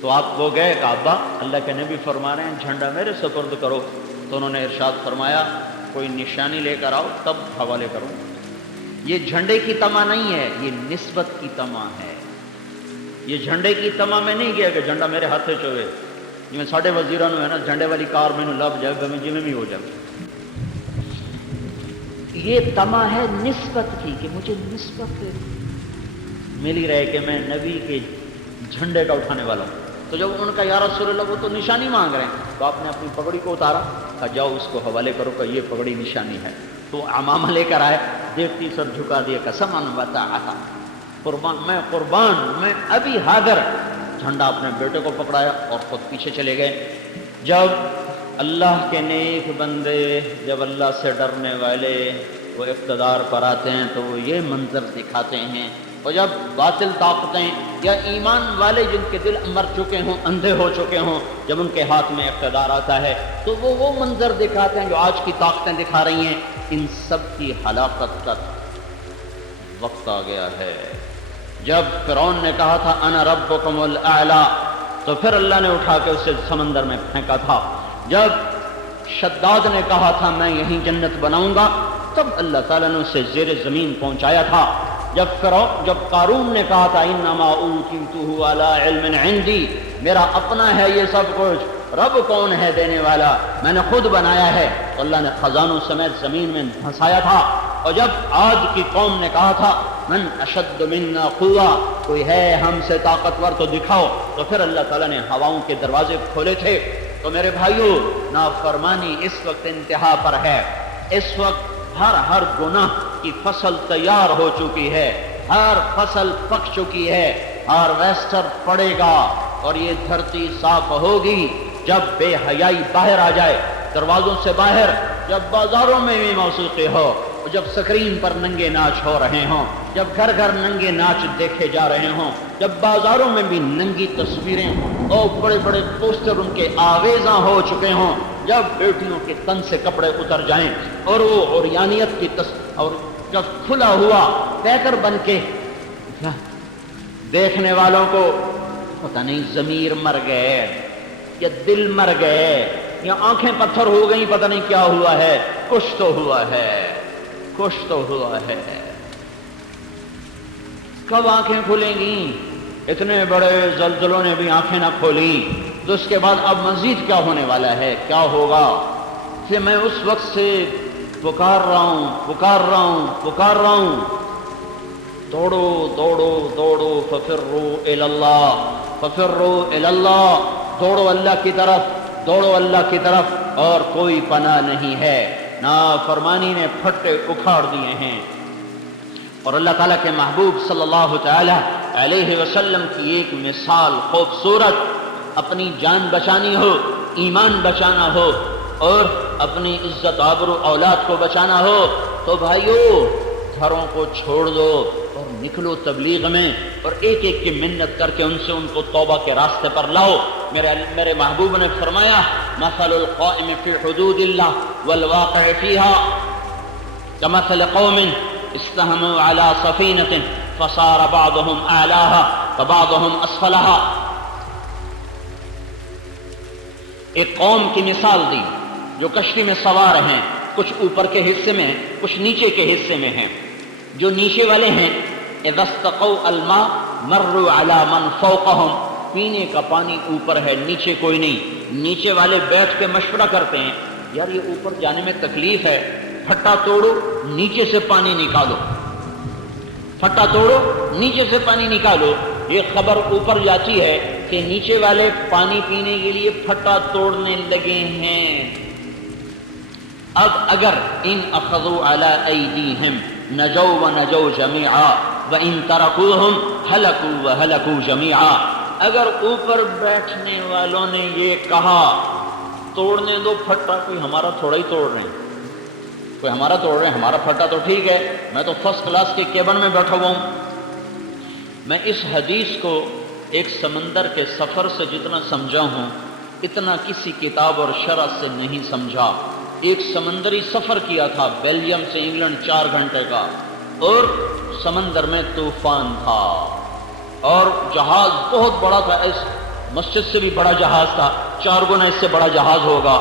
تو آپ وہ گئے کہ ابا اللہ کے نبی فرما رہے ہیں جھنڈا میرے سپرد کرو. تو انہوں نے ارشاد فرمایا کوئی نشانی لے کر آؤ تب حوالے کرو. یہ جھنڈے کی تما نہیں ہے, یہ نسبت کی تما ہے. یہ جھنڈے کی تما میں نہیں گیا کہ جھنڈا میرے ہاتھ سے چوے, جی ساڈے وزیران ہے نا جھنڈے والی کار میں لب جائے میں جی میں بھی ہو جائے. یہ تما ہے نسبت کی کہ مجھے نسبت ملی رہے کہ میں نبی کے جھنڈے کا اٹھانے والا ہوں. تو جب ان کا یا رسول اللہ وہ تو نشانی مانگ رہے ہیں, تو آپ نے اپنی پگڑی کو اتارا, کہا جاؤ اس کو حوالے کرو کہ یہ پگڑی نشانی ہے. تو عمامہ لے کر آئے, دیکھتی سر جھکا دیا قسم بتا قربان میں ابھی حاضر. جھنڈا اپنے بیٹے کو پکڑایا اور خود پیچھے چلے گئے. جب اللہ کے نیک بندے, جب اللہ سے ڈرنے والے وہ اقتدار پر آتے ہیں تو وہ یہ منظر دکھاتے ہیں, اور جب باطل طاقتیں یا ایمان والے جن کے دل مر چکے ہوں, اندھے ہو چکے ہوں, جب ان کے ہاتھ میں اقتدار آتا ہے تو وہ منظر دکھاتے ہیں جو آج کی طاقتیں دکھا رہی ہیں. ان سب کی ہلاکت کا وقت آ گیا ہے. جب فرعون نے کہا تھا انا ربکم الاعلی, تو پھر اللہ نے اٹھا کے اسے سمندر میں پھینکا تھا. جب شداد نے کہا تھا میں یہیں جنت بناؤں گا, تب اللہ تعالیٰ نے اسے زیر زمین پہنچایا تھا. جب قارون نے کہا تھا انما اوتیتہ علی علم عندی, میرا اپنا ہے یہ سب کچھ, رب کون ہے دینے والا, میں نے خود بنایا ہے, تو اللہ نے خزانوں سمیت زمین میں دھنسایا تھا. اور جب عاد کی قوم نے کہا تھا من اشد منا قوہ, کوئی ہے ہم سے طاقتور تو دکھاؤ, تو پھر اللہ تعالیٰ نے ہواؤں کے دروازے کھولے تھے. تو میرے بھائیو نافرمانی اس وقت انتہا پر ہے. اس وقت ہر گناہ کی فصل تیار ہو چکی ہے, ہر فصل پک چکی ہے, ہارویسٹر پڑے گا اور یہ دھرتی صاف ہوگی جب بے حیائی باہر آ جائے دروازوں سے باہر, جب بازاروں میں بھی موسیقی ہو, جب سکرین پر ننگے ناچ ہو رہے ہوں, جب گھر گھر ننگے ناچ دیکھے جا رہے ہوں, جب بازاروں میں بھی ننگی تصویریں اور بڑے بڑے پوسٹر ان کے آویزاں ہو چکے ہوں, جب بیٹیوں کے تن سے کپڑے اتر جائیں اور وہ عریانیت کی اور جب کھلا ہوا پیکر بن کے دیکھنے والوں کو پتہ نہیں ضمیر مر گئے یا دل مر گئے یا آنکھیں پتھر ہو گئی, پتہ نہیں کیا ہوا ہے, کچھ تو ہوا ہے, کچھ تو ہوا ہے. کب آنکھیں کھلیں گی؟ اتنے بڑے زلزلوں نے بھی آنکھیں نہ کھولی, تو اس کے بعد اب مزید کیا ہونے والا ہے, کیا ہوگا؟ کہ میں اس وقت سے پکار رہا ہوں, دوڑو دوڑو دوڑو ففروا الی اللہ, دوڑو اللہ کی طرف, دوڑو اللہ کی طرف, اور کوئی پناہ نہیں ہے. نافرمانی نے پھٹے اکھاڑ دیے ہیں. اور اللہ تعالیٰ کے محبوب صلی اللہ تعالی علیہ وسلم کی ایک مثال خوبصورت, اپنی جان بچانی ہو, ایمان بچانا ہو اور اپنی عزت آبرو اولاد کو بچانا ہو, تو بھائیو گھروں کو چھوڑ دو اور نکلو تبلیغ میں, اور ایک ایک کی منت کر کے ان سے ان کو توبہ کے راستے پر لاؤ. میرے محبوب نے فرمایا مثل القائم فی حدود اللہ والواقع فیہا کمثل قوم استہموا علی سفینۃ فصار بعضهم اعلاها وبعضهم اسفلها. ایک قوم کی مثال دی جو کشتی میں سوار ہیں, کچھ اوپر کے حصے میں ہیں, کچھ نیچے کے حصے میں ہیں. جو نیچے والے ہیں اذا استقوا الماء مروا علی من فوقهم, پینے کا پانی اوپر ہے, نیچے کوئی نہیں. نیچے والے بیٹھ کے مشورہ کرتے ہیں یار یہ اوپر جانے میں تکلیف ہے, پھٹا توڑو نیچے سے پانی نکالو, پھٹا توڑو نیچے سے پانی نکالو. یہ خبر اوپر جاتی ہے کہ نیچے والے پانی پینے کے لیے پھٹا توڑنے لگے ہیں۔ اب اگر ان اخذوا علی ایدیہم نجوا ونجوا جمیعا وان ترکوہم ہلکوا وہلکوا جمیعا، اگر اوپر بیٹھنے والوں نے یہ کہا توڑنے دو پھٹا، کوئی ہمارا تھوڑا ہی توڑ رہے ہیں، کوئی ہمارا توڑ رہے ہیں، ہمارا پھٹا تو ٹھیک ہے، میں تو فرسٹ کلاس کے کیبن میں بیٹھا ہوا ہوں۔ میں اس حدیث کو ایک سمندر کے سفر سے جتنا سمجھا ہوں اتنا کسی کتاب اور شرح سے نہیں سمجھا۔ ایک سمندری سفر کیا تھا بیلجیم سے انگلینڈ 4 گھنٹے کا، اور سمندر میں طوفان تھا اور جہاز بہت بڑا تھا، اس مسجد سے بھی بڑا جہاز تھا، 4 گنا اس سے بڑا جہاز ہوگا۔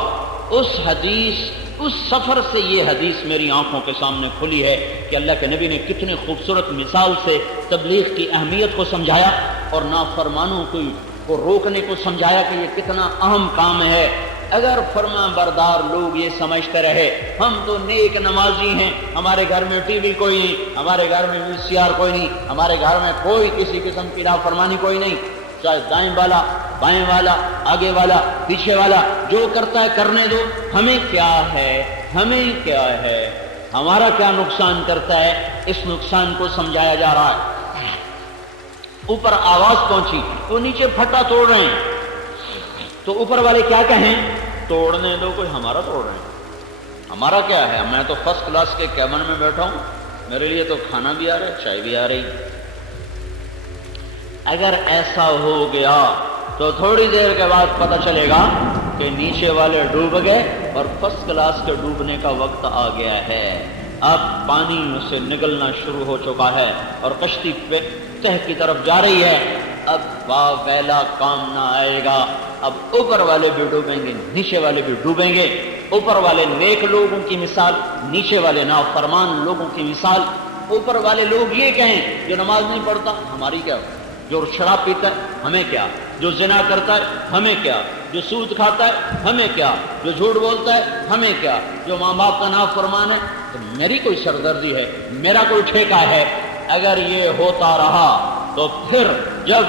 اس سفر سے یہ حدیث میری آنکھوں کے سامنے کھلی ہے کہ اللہ کے نبی نے کتنے خوبصورت مثال سے تبلیغ کی اہمیت کو سمجھایا اور نافرمانوں کو روکنے کو سمجھایا کہ یہ کتنا اہم کام ہے۔ اگر فرما بردار لوگ یہ سمجھتے رہے ہم تو نیک نمازی ہیں، ہمارے گھر میں ٹی وی کوئی نہیں، ہمارے گھر میں VCR کوئی نہیں، ہمارے گھر میں کوئی کسی قسم کی نافرمانی کوئی نہیں، چاہے دائیں والا بائیں والا آگے والا پیچھے والا جو کرتا ہے کرنے دو، ہمیں کیا ہے، ہمیں کیا ہے، ہمارا کیا نقصان کرتا ہے، اس نقصان کو سمجھایا جا رہا ہے۔ اوپر آواز پہنچی تو نیچے پھٹا توڑ رہے ہیں، تو اوپر والے کیا کہیں، توڑنے دو، کوئی ہمارا توڑ رہے ہیں، ہمارا کیا ہے، میں تو فرسٹ کلاس کے کیبن میں بیٹھا ہوں، میرے لیے تو کھانا بھی آ رہا ہے، چائے بھی آ رہی۔ اگر ایسا ہو گیا تو تھوڑی دیر کے بعد پتہ چلے گا کہ نیچے والے ڈوب گئے اور فرسٹ کلاس کے ڈوبنے کا وقت آ گیا ہے۔ اب پانی سے نگلنا شروع ہو چکا ہے اور کشتی پہ تہ کی طرف جا رہی ہے۔ اب ویلا کام نہ آئے گا، اب اوپر والے بھی ڈوبیں گے، نیچے والے بھی ڈوبیں گے۔ اوپر والے نیک لوگوں کی مثال، نیچے والے نافرمان لوگوں کی مثال۔ اوپر والے لوگ یہ کہیں جو نماز نہیں پڑھتا ہماری کیا، جو شراب پیتا ہے ہمیں کیا، جو زنا کرتا ہے ہمیں کیا، جو سود کھاتا ہے ہمیں کیا، جو جھوٹ بولتا ہے ہمیں کیا، جو ماں باپ کا نافرمان ہے تو میری کوئی سردردی ہے، میرا کوئی ٹھیکہ ہے۔ اگر یہ ہوتا رہا تو پھر جب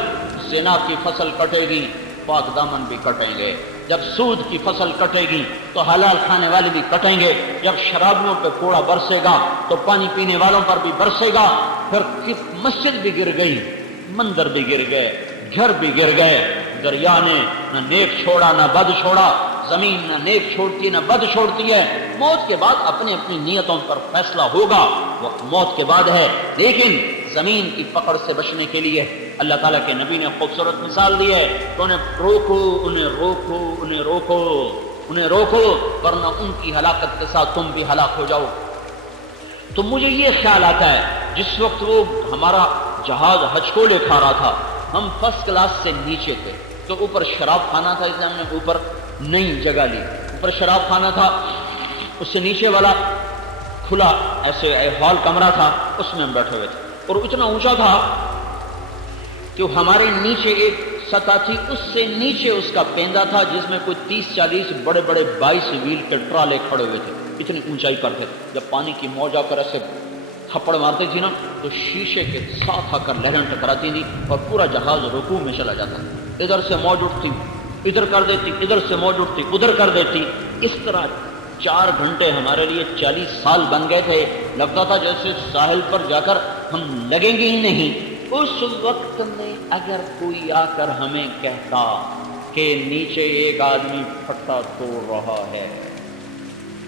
زنا کی فصل کٹے گی پاک دامن بھی کٹیں گے، جب سود کی فصل کٹے گی تو حلال کھانے والے بھی کٹیں گے، جب شرابیوں پہ کوڑا برسے گا تو پانی پینے والوں پر بھی برسے گا، پھر مسجد بھی گر گئی، مندر بھی گر گئے، گھر بھی گر گئے۔ دریا نے نہ نیک چھوڑا نہ بد چھوڑا، زمین نہ نیک چھوڑتی نہ بد چھوڑتی ہے۔ موت کے بعد اپنی اپنی نیتوں پر فیصلہ ہوگا، وہ موت کے بعد ہے، لیکن زمین کی پکڑ سے بچنے کے لیے اللہ تعالیٰ کے نبی نے خوبصورت مثال دی ہے کہ انہیں روکو، انہیں روکو، انہیں روکو، انہیں روکو، ورنہ ان کی ہلاکت کے ساتھ تم بھی ہلاک ہو جاؤ۔ تو مجھے یہ خیال آتا ہے جس وقت وہ ہمارا جہاز ہچکولے کھا رہا تھا، ہم فرسٹ کلاس سے نیچے تھے، تو اوپر شراب کھانا تھا، اس لیے ہم نے اوپر نئی جگہ لی، اوپر شراب کھانا تھا، اس سے نیچے والا کھلا ایسے ہال کمرہ تھا، اس میں ہم بیٹھے ہوئے تھے، اور اتنا اونچا تھا کہ ہمارے نیچے ایک سطح تھی، اس سے نیچے اس کا پیندا تھا جس میں کوئی 30-40 بڑے بڑے 22 ویل کے ٹرالے کھڑے ہوئے تھے، اتنی اونچائی پر تھے۔ جب پانی کی موج آ کر ایسے تھپڑ مارتی تھی نا تو شیشے کے ساتھ آ کر لہریں ٹکراتی تھی اور پورا جہاز رکوع میں چلا جاتا تھا۔ ادھر سے موج اٹھتی ادھر کر دیتی، ادھر سے موج اٹھتی ادھر کر دیتی، اس طرح 4 گھنٹے ہمارے لیے 40 سال بن گئے تھے۔ لگتا تھا جیسے ساحل پر جا کر ہم لگیں گے ہی نہیں۔ اس وقت میں اگر کوئی آ کر ہمیں کہتا کہ نیچے ایک آدمی پھٹا توڑ رہا ہے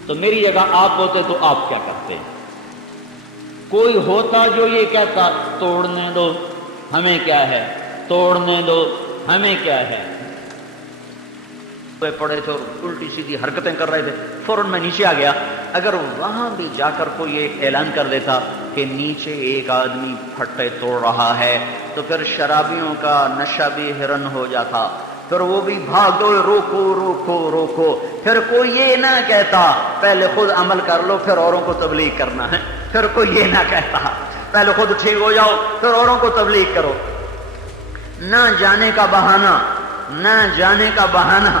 تو میری جگہ آپ ہوتے تو آپ کیا کرتے؟ کوئی ہوتا جو یہ کہتا توڑنے دو ہمیں کیا ہے، توڑنے دو ہمیں کیا ہے، پڑے تھے اور الٹی سیدھی حرکتیں کر رہے تھے، فوراً میں نیچے آ گیا۔ اگر وہاں بھی جا کر کوئی ایک اعلان کر دیتا کہ نیچے ایک آدمی پھٹے توڑ رہا ہے تو پھر شرابیوں کا نشہ بھی ہرن ہو جاتا، پھر وہ بھی بھاگ دو، روکو روکو روکو۔ پھر کوئی یہ نہ کہتا پہلے خود عمل کر لو پھر اوروں کو تبلیغ کرنا ہے، پھر کوئی یہ نہ کہتا پہلے خود ٹھیک ہو جاؤ پھر اوروں کو تبلیغ کرو۔ نہ جانے کا بہانہ، نہ جانے کا بہانہ،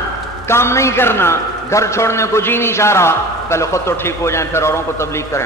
کام نہیں کرنا، گھر چھوڑنے کو جی نہیں چاہ رہا، پہلے خود تو ٹھیک ہو جائیں پھر اوروں کو تبلیغ کریں۔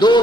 2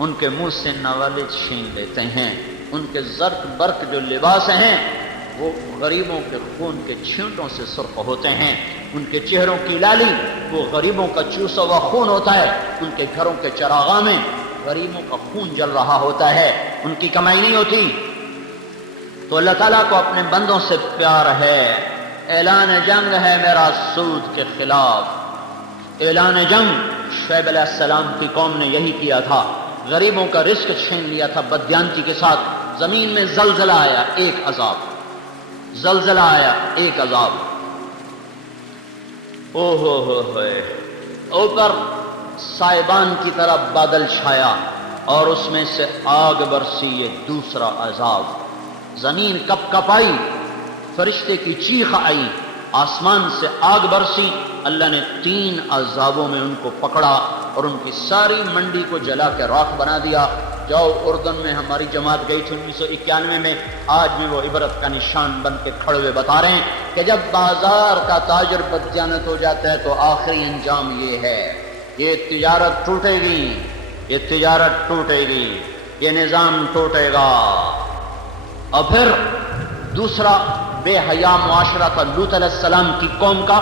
ان کے منہ سے نوالج چھین لیتے ہیں، ان کے زرق برق جو لباس ہیں وہ غریبوں کے خون کے چھینٹوں سے سرخ ہوتے ہیں، ان کے چہروں کی لالی وہ غریبوں کا چوسا ہوا خون ہوتا ہے، ان کے گھروں کے چراغاں میں غریبوں کا خون جل رہا ہوتا ہے، ان کی کمائی نہیں ہوتی۔ تو اللہ تعالیٰ کو اپنے بندوں سے پیار ہے۔ اعلان جنگ ہے میرا سود کے خلاف۔ اعلان جنگ شعیب علیہ السلام کی قوم نے یہی کیا تھا، غریبوں کا رزق چھین لیا تھا بددیانتی کے ساتھ۔ زمین میں زلزلہ آیا، ایک عذاب، زلزلہ آیا، ایک عذاب، او ہو اوپر سائبان کی طرح بادل چھایا اور اس میں سے آگ برسی، یہ دوسرا عذاب۔ زمین کپ کپائی، فرشتے کی چیخ آئی، آسمان سے آگ برسی، اللہ نے 3 عذابوں میں ان کو پکڑا اور ان کی ساری منڈی کو جلا کے راکھ بنا دیا۔ جاؤ اردن میں ہماری جماعت گئی تھی 1991 میں، آج بھی وہ عبرت کا نشان بن کے کھڑے ہوئے بتا رہے ہیں کہ جب بازار کا تاجر بددیانت ہو جاتا ہے تو آخری انجام یہ ہے، یہ تجارت ٹوٹے گی، یہ تجارت ٹوٹے گی، یہ نظام ٹوٹے گا۔ اور پھر دوسرا بے حیا معاشرہ تھا لوط علیہ السلام کی قوم کا،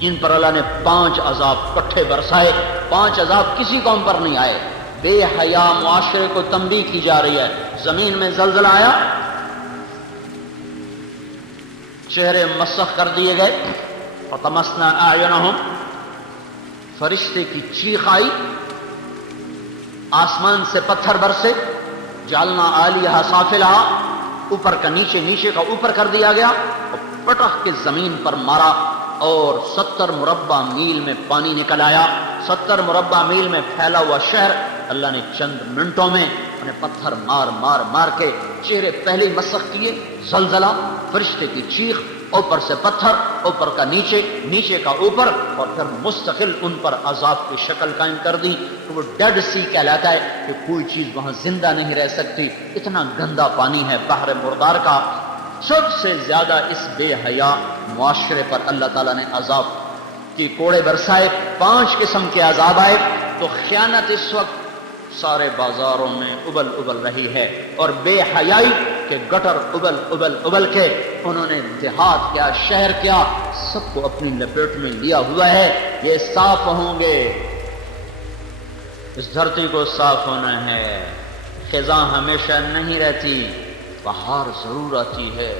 جن پر اللہ نے 5 عذاب کٹھے برسائے۔ 5 عذاب کسی قوم پر نہیں آئے۔ بے حیا معاشرے کو تنبیہ کی جا رہی ہے۔ زمین میں زلزلہ آیا، چہرے مسخ کر دیے گئے، فطمسنا اعینہم، فرشتے کی چیخ آئی، آسمان سے پتھر برسے، جعلنا عالیہا سافلہا، اوپر کا نیچے، نیچے کا اوپر کر دیا گیا اور پٹخ کے زمین پر مارا اور 70 مربع میل میں پانی نکل آیا۔ 70 مربع میل میں پھیلا ہوا شہر اللہ نے چند منٹوں میں انہیں پتھر مار مار مار کے چہرے پہلے مسخ کیے۔ زلزلہ، فرشتے کی چیخ، اوپر سے پتھر، اوپر کا نیچے، نیچے کا اوپر، اور پھر مستقل ان پر عذاب کی شکل قائم کر دی کہ وہ ڈیڈ سی کہلاتا ہے کہ کوئی چیز وہاں زندہ نہیں رہ سکتی، اتنا گندا پانی ہے بحر مردار کا۔ سب سے زیادہ اس بے حیا معاشرے پر اللہ تعالیٰ نے عذاب کی کوڑے برسائے۔ 5 قسم کے عذاب آئے۔ تو خیانت اس وقت سارے بازاروں میں ابل ابل رہی ہے، اور بے حیائی کے گٹر ابل ابل ابل کے انہوں نے دیہات کیا، شہر کیا، سب کو اپنی لپیٹ میں لیا ہوا ہے۔ یہ صاف ہوں گے، اس دھرتی کو صاف ہونا ہے۔ خزاں ہمیشہ نہیں رہتی، بہار ضرور آتی ہے،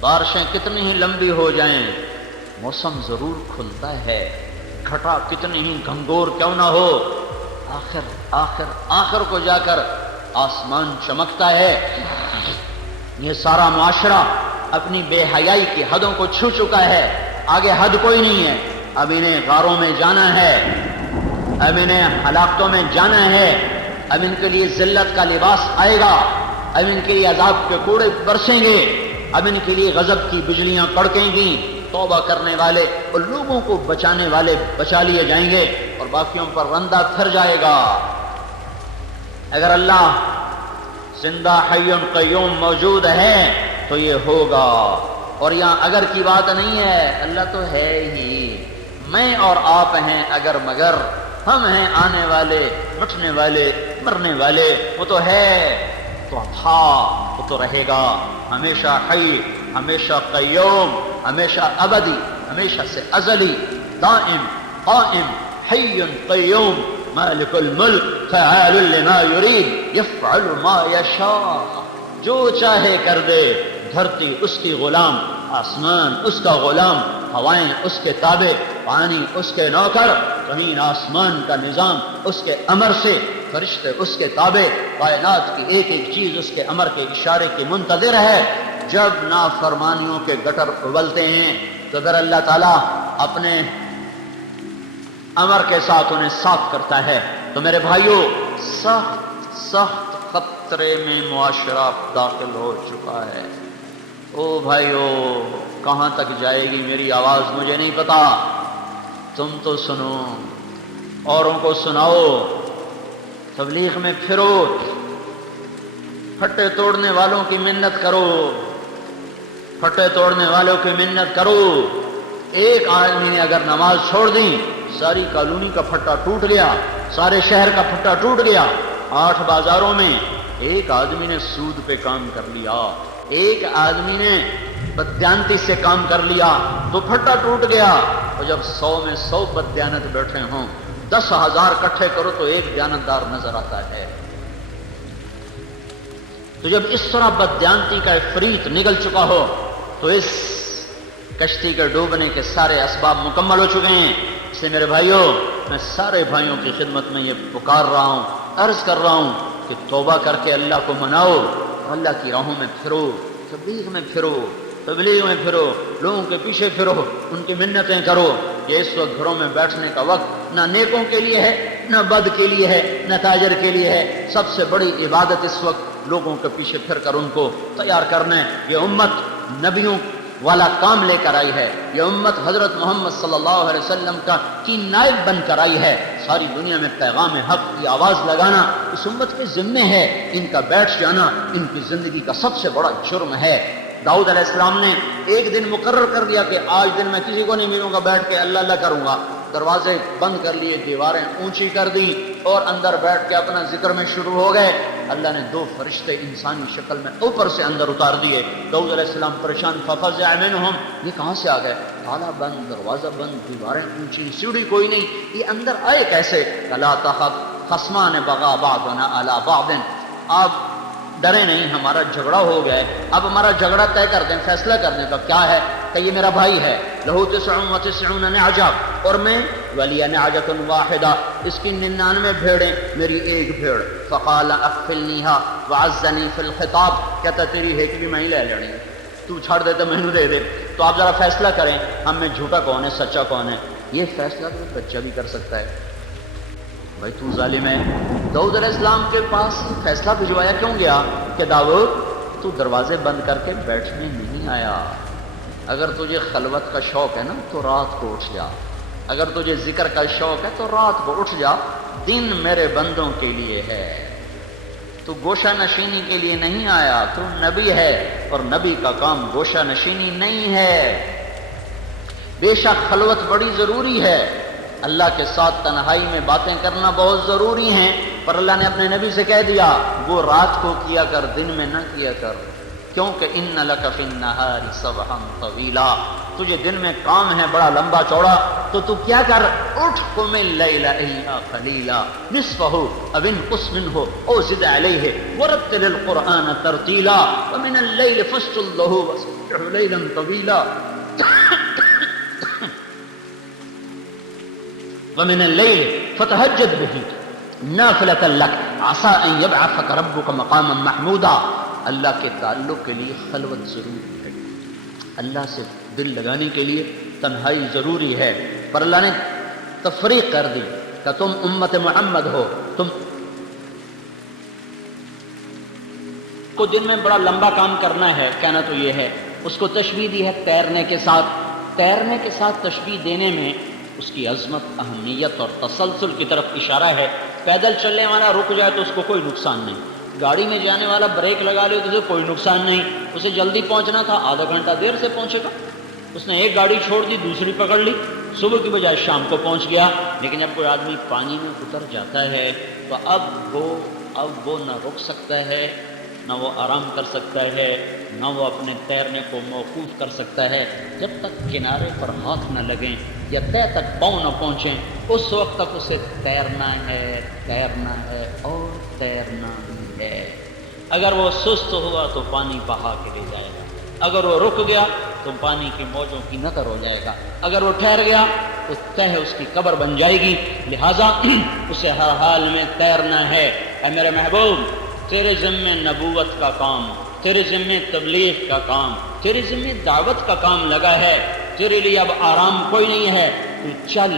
بارشیں کتنی ہی لمبی ہو جائیں موسم ضرور کھلتا ہے، گھٹا کتنی ہی گھنگور کیوں نہ ہو، آخر آخر آخر کو جا کر آسمان چمکتا ہے۔ یہ سارا معاشرہ اپنی بے حیائی کی حدوں کو چھو چکا ہے، آگے حد کوئی نہیں ہے۔ اب انہیں غاروں میں جانا ہے، اب انہیں ہلاکتوں میں جانا ہے، اب ان کے لیے ذلت کا لباس آئے گا، اب ان کے لیے عذاب کے کوڑے برسیں گے، اب ان کے لیے غضب کی بجلیاں کڑکیں گی۔ توبہ کرنے والے اور لوگوں کو بچانے والے بچا لیے جائیں گے اور باقیوں پر رندہ پھر جائے گا۔ اگر اللہ زندہ حی قیوم موجود ہے تو یہ ہوگا، اور یہاں اگر کی بات نہیں ہے، اللہ تو ہے ہی۔ میں اور آپ ہیں اگر مگر، ہم ہیں آنے والے، مٹنے والے، مرنے والے، وہ تو ہے، تو تھا، وہ تو رہے گا، ہمیشہ حی، ہمیشہ قیوم، ہمیشہ ابدی، ہمیشہ سے ازلی، دائم، قائم، حی قیوم، مالک الملک، فعال لما یرید، یفعل ما یشاء، جو چاہے کر دے۔ دھرتی اس کی غلام، آسمان اس کا غلام، ہوائیں اس کے تابع، پانی اس کے نوکر، زمین آسمان کا نظام اس کے امر سے، فرشتے اس کے تابع، کائنات کی ایک ایک چیز اس کے امر کے اشارے کی منتظر ہے۔ جب نافرمانیوں کے گٹر ابلتے ہیں تو پھر اللہ تعالیٰ اپنے امر کے ساتھ انہیں صاف کرتا ہے۔ تو میرے بھائیوں، سخت سخت خطرے میں معاشرہ داخل ہو چکا ہے۔ او بھائیوں، کہاں تک جائے گی میری آواز مجھے نہیں پتا، تم تو سنو، اوروں کو سناؤ، تبلیغ میں پھرو، پھٹے توڑنے والوں کی منت کرو، پھٹے توڑنے والوں کی منت کرو۔ ایک آدمی نے اگر نماز چھوڑ دی ساری کالونی کا پھٹا ٹوٹ گیا، سارے شہر کا پھٹا ٹوٹ گیا۔ 8 بازاروں میں ایک آدمی نے سود پہ کام کر لیا، ایک آدمی نے بددیانتی سے کام کر لیا تو پھٹا ٹوٹ گیا۔ اور جب 100 میں 100 بددیانت بیٹھے ہوں، 10,000 اکٹھے کرو تو ایک دیانتدار نظر آتا ہے۔ تو جب اس طرح بددیانتی کا افریت نگل چکا ہو تو اس کشتی کے ڈوبنے کے سارے اسباب مکمل ہو چکے ہیں۔ اس لیے میرے بھائیوں، میں سارے بھائیوں کی خدمت میں یہ پکار رہا ہوں، عرض کر رہا ہوں کہ توبہ کر کے اللہ کو مناؤ، اللہ کی راہوں میں پھرو، تبلیغ میں پھرو، تبلیغ میں پھرو، لوگوں کے پیچھے پھرو، ان کی منتیں کرو۔ یہ اس وقت گھروں میں بیٹھنے کا وقت نہ نیکوں کے لیے ہے، نہ بد کے لیے ہے، نہ تاجر کے لیے ہے۔ سب سے بڑی عبادت اس وقت لوگوں کے پیچھے پھر کر ان کو تیار کرنا ہے۔ یہ امت نبیوں والا کام لے کر آئی ہے، یہ امت حضرت محمد صلی اللہ علیہ وسلم کی نائب بن کر آئی ہے۔ ساری دنیا میں پیغام حق کی آواز لگانا اس امت کے ذمے ہے، ان کا بیٹھ جانا ان کی زندگی کا سب سے بڑا جرم ہے۔ داؤد علیہ السلام نے ایک دن مقرر کر دیا کہ آج دن میں کسی کو نہیں ملوں گا، بیٹھ کے اللہ اللہ کروں گا۔ دروازے بند کر لیے، دیواریں اونچی کر دی اور اندر بیٹھ کے اپنا ذکر میں شروع ہو گئے۔ اللہ نے 2 فرشتے انسانی شکل میں اوپر سے اندر اتار دیے۔ داؤد علیہ السلام پریشان، ففزع منہم، یہ کہاں سے آ گئے؟ تالا بند، دروازہ بند، دیواریں اونچی، سیڑھی کوئی نہیں، یہ اندر آئے کیسے؟ لا تخف خصمان بغى بعضنا على بعض، آپ ڈرے نہیں، ہمارا جھگڑا ہو گیا ہے، اب ہمارا جھگڑا طے کر دیں، فیصلہ کرنے کا کیا ہے کہ یہ میرا بھائی ہے، لہو 99 نعجہ اور میں ولی نعجۃ واحدہ، اس کی 99 بھیڑیں، میری ایک بھیڑ۔ فقال اکفلنیها وعزنی فی الخطاب، کہتا تیری ہے کہ بھی میں ہی لے لڑی، تو چھاڑ دے تو میں نے دے دے، تو آپ ذرا فیصلہ کریں ہم میں جھوٹا کون ہے سچا کون ہے۔ یہ فیصلہ تو بچہ بھی کر سکتا ہے۔ بھائی تو ظالم ہے۔ داؤد علیہ السلام کے پاس فیصلہ بھجوایا کیوں گیا کہ داؤد تو دروازے بند کر کے بیٹھنے نہیں آیا، اگر تجھے خلوت کا شوق ہے نا تو رات کو اٹھ جا، اگر تجھے ذکر کا شوق ہے تو رات کو اٹھ جا، دن میرے بندوں کے لیے ہے، تو گوشہ نشینی کے لیے نہیں آیا، تو نبی ہے اور نبی کا کام گوشہ نشینی نہیں ہے۔ بے شک خلوت بڑی ضروری ہے، اللہ کے ساتھ تنہائی میں باتیں کرنا بہت ضروری ہیں، پر اللہ نے اپنے نبی سے کہہ دیا وہ رات کو کیا کر، دن میں نہ کیا کر، کیونکہ ان لک فی النہار سبحا طویلا، تجھے دن میں کام ہے بڑا لمبا چوڑا، تو کیا کر، اٹھ قم اللیل الا قلیلا نصفہ او انقص منہ او زد علیہ ورتل القرآن ترتیلا ومن اللیل فاسجد لہ وسبحہ لیلا طویلا ومن الليل فتهجد به نافلة لك عسى ان يبعثك ربك مقاما محمودا۔ اللہ کے تعلق کے لیے خلوت ضروری ہے، اللہ سے دل لگانے کے لیے تنہائی ضروری ہے، پر اللہ نے تفریق کر دی کہ تم امت محمد ہو، تم کو دن میں بڑا لمبا کام کرنا ہے، کہنا تو یہ ہے۔ اس کو تشبیہ دی ہے تیرنے کے ساتھ، تیرنے کے ساتھ تشبیہ دینے میں اس کی عظمت، اہمیت اور تسلسل کی طرف اشارہ ہے۔ پیدل چلنے والا رک جائے تو اس کو کوئی نقصان نہیں، گاڑی میں جانے والا بریک لگا لے تو اسے کوئی نقصان نہیں، اسے جلدی پہنچنا تھا آدھا گھنٹہ دیر سے پہنچے گا، اس نے ایک گاڑی چھوڑ دی دوسری پکڑ لی، صبح کی بجائے شام کو پہنچ گیا۔ لیکن جب کوئی آدمی پانی میں اتر جاتا ہے تو اب وہ نہ رک سکتا ہے، نہ وہ آرام کر سکتا ہے، نہ وہ اپنے تیرنے کو موقوف کر سکتا ہے، جب تک کنارے پر ہاتھ نہ لگیں یا طے تک پاؤں نہ پہنچیں، اس وقت تک اسے تیرنا ہے اور تیرنا ہی ہے۔ اگر وہ سست ہوا تو پانی بہا کے لے جائے گا، اگر وہ رک گیا تو پانی کی موجوں کی نکر ہو جائے گا، اگر وہ ٹھہر گیا تو تہ اس کی قبر بن جائے گی، لہٰذا اسے ہر حال میں تیرنا ہے۔ اے میرے محبوب، تیرے ذمے نبوت کا کام، تیرے ذمے تبلیغ کا کام، تیرے ذمے دعوت کا کام لگا ہے، تیرے لیے اب آرام کوئی نہیں ہے، تو چل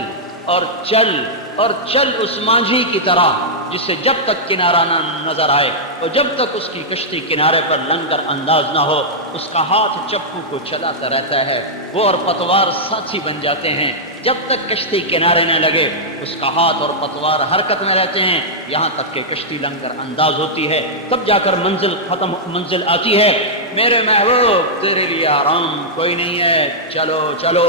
اور چل اور چل اس مانجھی کی طرح جسے جب تک کنارہ نہ نظر آئے اور جب تک اس کی کشتی کنارے پر لنگر انداز نہ ہو، اس کا ہاتھ چپو کو چلاتا رہتا ہے، وہ اور پتوار ساتھی بن جاتے ہیں، جب تک کشتی کنارے نہ لگے اس کا ہاتھ اور پتوار حرکت میں رہتے ہیں، یہاں تک کہ کشتی لنگر انداز ہوتی ہے، تب جا کر منزل آتی ہے۔ میرے محبوب، تیرے لیے آرام کوئی نہیں ہے، چلو چلو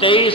23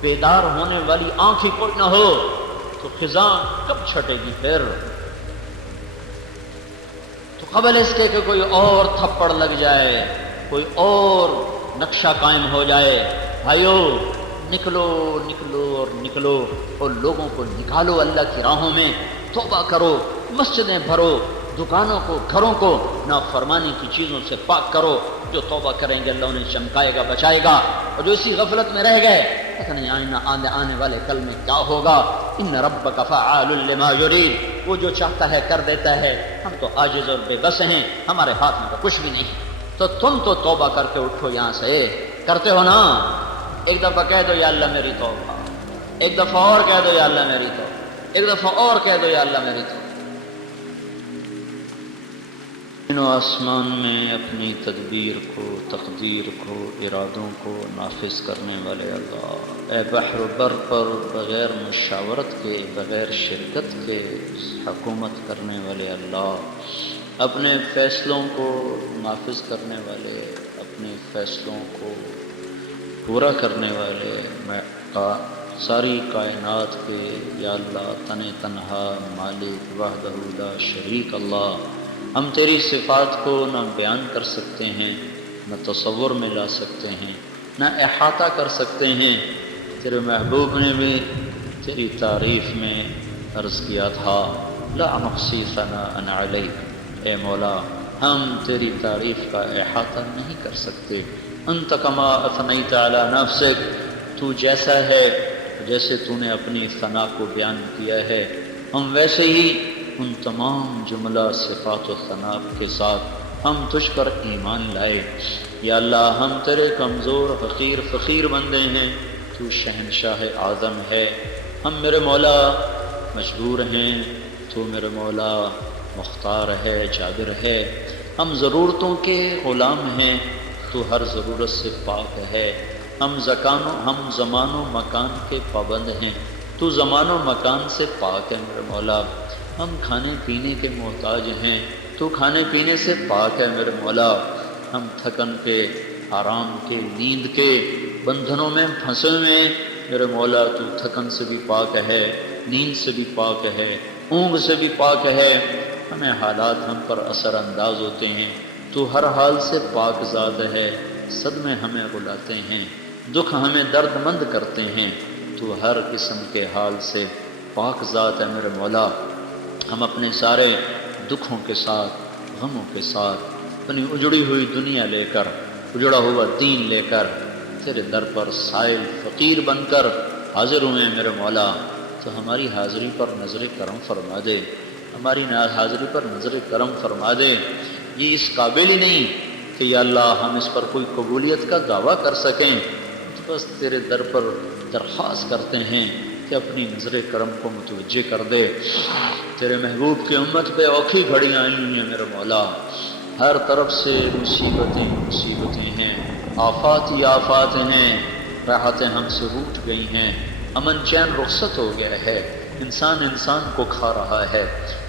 بیدار ہونے والی آنکھ ہی کوئی نہ ہو تو خزاں کب چھٹے گی پھر؟ تو قبل اس کے کہ کوئی اور تھپڑ لگ جائے، کوئی اور نقشہ قائم ہو جائے، بھائیو نکلو نکلو اور نکلو اور لوگوں کو نکالو اللہ کی راہوں میں، توبہ کرو، مسجدیں بھرو، دکانوں کو، گھروں کو نافرمانی کی چیزوں سے پاک کرو۔ جو توبہ کریں گے اللہ انہیں چمکائے گا، بچائے گا، اور جو اسی غفلت میں رہ گئے پتہ نہیں آنے والے کل میں کیا ہوگا۔ ان ربک فعال لما یرید، وہ جو چاہتا ہے کر دیتا ہے، ہم تو عاجز اور بے بس ہیں، ہمارے ہاتھ میں تو کچھ بھی نہیں۔ تو تم تو توبہ کر کے اٹھو یہاں سے، کرتے ہو نا؟ ایک دفعہ کہہ دو یا اللہ میری توبہ، ایک دفعہ اور کہہ دو یا اللہ میری توبہ، ایک دفعہ اور کہہ دو یا اللہ میری توبہ۔ زمین و آسمان میں اپنی تدبیر کو، تقدیر کو، ارادوں کو نافذ کرنے والے اللہ، اے بحر و بر پر بغیر مشاورت کے، بغیر شرکت کے حکومت کرنے والے اللہ، اپنے فیصلوں کو نافذ کرنے والے، اپنے فیصلوں کو پورا کرنے والے، میں ساری کائنات کے یا اللہ تن تنہا مالک وحدہ لا شریک اللہ، ہم تیری صفات کو نہ بیان کر سکتے ہیں، نہ تصور میں لا سکتے ہیں، نہ احاطہ کر سکتے ہیں۔ تیرے محبوب نے بھی تیری تعریف میں عرض کیا تھا لا نحصی ثناء علیک، اے مولا ہم تیری تعریف کا احاطہ نہیں کر سکتے۔ انت کما اثنیت علی نفسک، تو جیسا ہے، جیسے تو نے اپنی ثنا کو بیان کیا ہے، ہم ویسے ہی ان تمام جملہ صفات و ثنا کے ساتھ ہم تجھ پر ایمان لائے۔ یا اللہ ہم تیرے کمزور حقیر فقیر بندے ہیں، تو شہنشاہ اعظم ہے، ہم میرے مولا مجبور ہیں، تو میرے مولا مختار ہے، جابر ہے، ہم ضرورتوں کے غلام ہیں، تو ہر ضرورت سے پاک ہے، ہم زمان و مکان کے پابند ہیں، تو زمان و مکان سے پاک ہے میرے مولا، ہم کھانے پینے کے محتاج ہیں، تو کھانے پینے سے پاک ہے میرے مولا، ہم تھکن کے، آرام کے، نیند کے بندھنوں میں پھنسے ہوئے میرے مولا، تو تھکن سے بھی پاک ہے، نیند سے بھی پاک ہے، اونگ سے بھی پاک ہے، ہمیں حالات ہم پر اثر انداز ہوتے ہیں، تو ہر حال سے پاک ذات ہے، صدمے ہمیں رلاتے ہیں، دکھ ہمیں درد مند کرتے ہیں، تو ہر قسم کے حال سے پاک ذات ہے میرے مولا، ہم اپنے سارے دکھوں کے ساتھ، غموں کے ساتھ، اپنی اجڑی ہوئی دنیا لے کر، اجڑا ہوا دین لے کر تیرے در پر سائل فقیر بن کر حاضر ہوئے ہیں میرے مولا، تو ہماری حاضری پر نظر کرم فرما دے، ہماری حاضری پر نظر کرم فرما دے۔ یہ اس قابل ہی نہیں کہ یا اللہ ہم اس پر کوئی قبولیت کا دعویٰ کر سکیں، تو بس تیرے در پر درخواست کرتے ہیں کہ اپنی نظر کرم کو متوجہ کر دے۔ تیرے محبوب کی امت پہ اوکھی گھڑیاں آئی ہوئی ہیں میرے مولا، ہر طرف سے مصیبتیں ہیں، آفات ہی آفات ہیں، راحتیں ہم سے روٹ گئی ہیں، امن چین رخصت ہو گیا ہے، انسان کو کھا رہا ہے،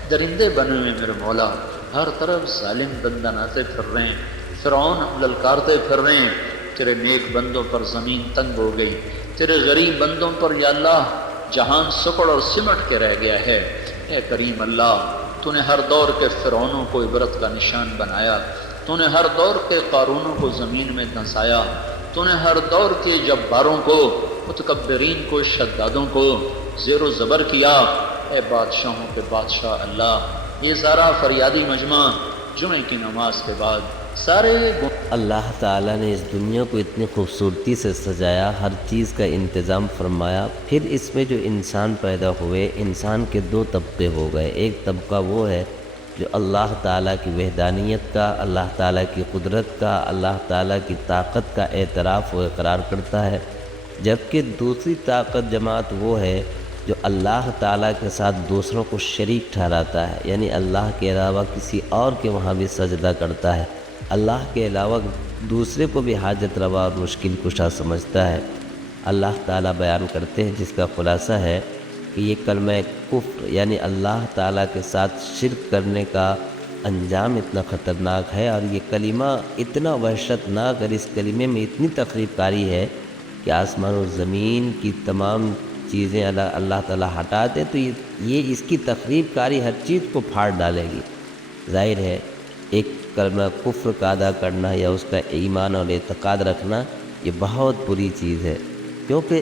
درندے بنے ہوئے میرے مولا، ہر طرف ظالم دندناتے پھر رہے ہیں، فرعون للکارتے پھر رہے ہیں، تیرے نیک بندوں پر زمین تنگ ہو گئی، تیرے غریب بندوں پر یا اللہ جہان سکڑ اور سمٹ کے رہ گیا ہے۔ اے کریم اللہ، تو نے ہر دور کے فرعونوں کو عبرت کا نشان بنایا، تو نے ہر دور کے قارونوں کو زمین میں دھنسایا، تو نے ہر دور کے جباروں کو، متکبرین کو، شدادوں کو زیر و زبر کیا۔ اے بادشاہوں کے بادشاہ اللہ، یہ سارا فریادی مجمع جمعے کی نماز کے بعد سارے اللہ تعالیٰ نے اس دنیا کو اتنی خوبصورتی سے سجایا، ہر چیز کا انتظام فرمایا، پھر اس میں جو انسان پیدا ہوئے، انسان کے دو طبقے ہو گئے۔ ایک طبقہ وہ ہے جو اللہ تعالیٰ کی وحدانیت کا، اللہ تعالیٰ کی قدرت کا، اللہ تعالیٰ کی طاقت کا اعتراف و اقرار کرتا ہے، جبکہ دوسری طاقت جماعت وہ ہے جو اللہ تعالیٰ کے ساتھ دوسروں کو شریک ٹھہراتا ہے، یعنی اللہ کے علاوہ کسی اور کے وہاں بھی سجدہ کرتا ہے، اللہ کے علاوہ دوسرے کو بھی حاجت روا اور مشکل کشا سمجھتا ہے۔ اللہ تعالیٰ بیان کرتے ہیں، جس کا خلاصہ ہے کہ یہ کلمہ کفر یعنی اللہ تعالیٰ کے ساتھ شرک کرنے کا انجام اتنا خطرناک ہے، اور یہ کلمہ اتنا وحشتناک، اور اس کلمے میں اتنی تخریب کاری ہے کہ آسمان و زمین کی تمام چیزیں اللہ تعالیٰ ہٹا دے تو یہ اس کی تخریب کاری ہر چیز کو پھاڑ ڈالے گی۔ ظاہر ہے ایک کلمہ کفر کا ادا کرنا یا اس کا ایمان اور اعتقاد رکھنا یہ بہت بری چیز ہے، کیونکہ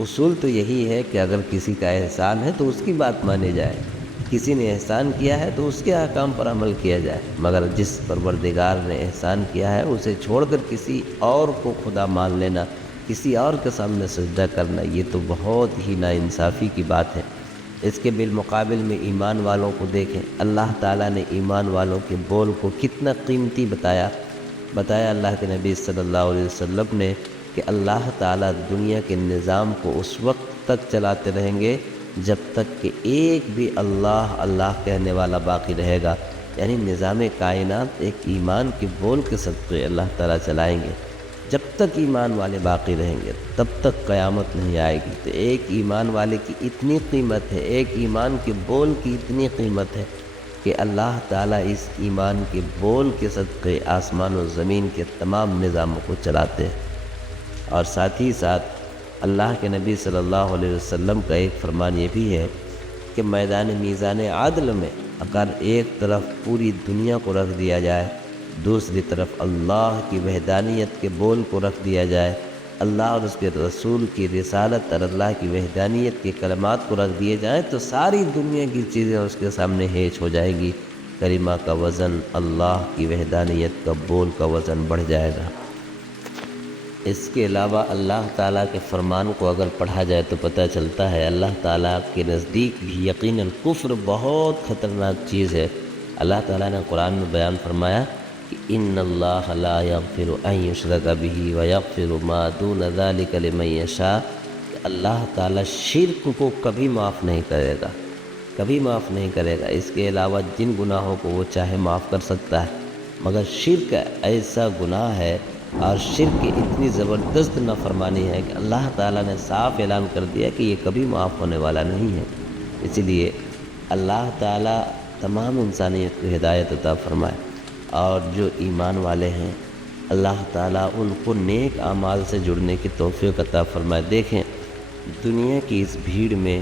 اصول تو یہی ہے کہ اگر کسی کا احسان ہے تو اس کی بات مانی جائے، کسی نے احسان کیا ہے تو اس کے احکام پر عمل کیا جائے، مگر جس پروردگار نے احسان کیا ہے اسے چھوڑ کر کسی اور کو خدا مان لینا، کسی اور کے سامنے سجدہ کرنا، یہ تو بہت ہی ناانصافی کی بات ہے۔ اس کے بالمقابل میں ایمان والوں کو دیکھیں، اللہ تعالیٰ نے ایمان والوں کے بول کو کتنا قیمتی بتایا اللہ کے نبی صلی اللہ علیہ وسلم نے کہ اللہ تعالیٰ دنیا کے نظام کو اس وقت تک چلاتے رہیں گے جب تک کہ ایک بھی اللہ کہنے والا باقی رہے گا، یعنی نظام کائنات ایک ایمان کے بول کے صدقے اللہ تعالیٰ چلائیں گے۔ جب تک ایمان والے باقی رہیں گے تب تک قیامت نہیں آئے گی۔ تو ایک ایمان والے کی اتنی قیمت ہے، ایک ایمان کے بول کی اتنی قیمت ہے کہ اللہ تعالیٰ اس ایمان کے بول کے صدقے آسمان و زمین کے تمام نظاموں کو چلاتے ہیں۔ اور ساتھ ہی ساتھ اللہ کے نبی صلی اللہ علیہ وسلم کا ایک فرمان یہ بھی ہے کہ میدان میزان عدل میں اگر ایک طرف پوری دنیا کو رکھ دیا جائے، دوسری طرف اللہ کی وحدانیت کے بول کو رکھ دیا جائے، اللہ اور اس کے رسول کی رسالت اور اللہ کی وحدانیت کے کلمات کو رکھ دیے جائیں تو ساری دنیا کی چیزیں اس کے سامنے ہیچ ہو جائے گی۔ کلمہ کا وزن، اللہ کی وحدانیت کا بول کا وزن بڑھ جائے گا۔ اس کے علاوہ اللہ تعالیٰ کے فرمان کو اگر پڑھا جائے تو پتہ چلتا ہے اللہ تعالیٰ کے نزدیک بھی یقیناً کفر بہت خطرناک چیز ہے۔ اللہ تعالیٰ نے قرآن میں بیان فرمایا کہ ان اللہ لا یغفر ان یشرک بہ ویغفر ما دون ذلک لمن یشاء، کہ اللہ تعالیٰ شرک کو کبھی معاف نہیں کرے گا، کبھی معاف نہیں کرے گا۔ اس کے علاوہ جن گناہوں کو وہ چاہے معاف کر سکتا ہے، مگر شرک ایسا گناہ ہے اور شرک کی اتنی زبردست نافرمانی ہے کہ اللہ تعالیٰ نے صاف اعلان کر دیا کہ یہ کبھی معاف ہونے والا نہیں ہے۔ اسی لیے اللہ تعالیٰ تمام انسانیت کو ہدایت عطا فرمائے، اور جو ایمان والے ہیں اللہ تعالیٰ ان کو نیک اعمال سے جڑنے کی توفیق عطا فرمائے۔ دیکھیں دنیا کی اس بھیڑ میں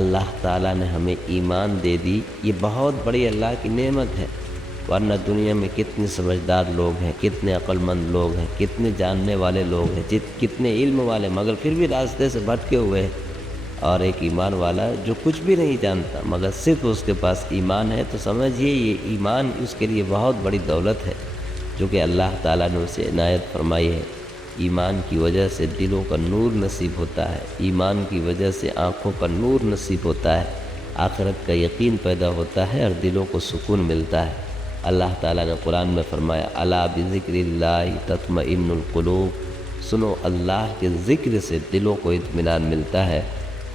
اللہ تعالیٰ نے ہمیں ایمان دے دی، یہ بہت بڑی اللہ کی نعمت ہے، ورنہ دنیا میں کتنے سمجھدار لوگ ہیں، کتنے عقل مند لوگ ہیں، کتنے جاننے والے لوگ ہیں، کتنے علم والے، مگر پھر بھی راستے سے بھٹکے ہوئے ہیں۔ اور ایک ایمان والا جو کچھ بھی نہیں جانتا مگر صرف اس کے پاس ایمان ہے، تو سمجھیے یہ ایمان اس کے لیے بہت بڑی دولت ہے جو کہ اللہ تعالیٰ نے اسے عنایت فرمائی ہے۔ ایمان کی وجہ سے دلوں کا نور نصیب ہوتا ہے، ایمان کی وجہ سے آنکھوں کا نور نصیب ہوتا ہے، آخرت کا یقین پیدا ہوتا ہے اور دلوں کو سکون ملتا ہے۔ اللہ تعالیٰ نے قرآن میں فرمایا الا بذکر اللہ تطمئن القلوب، سنو اللہ کے ذکر سے دلوں کو اطمینان ملتا ہے۔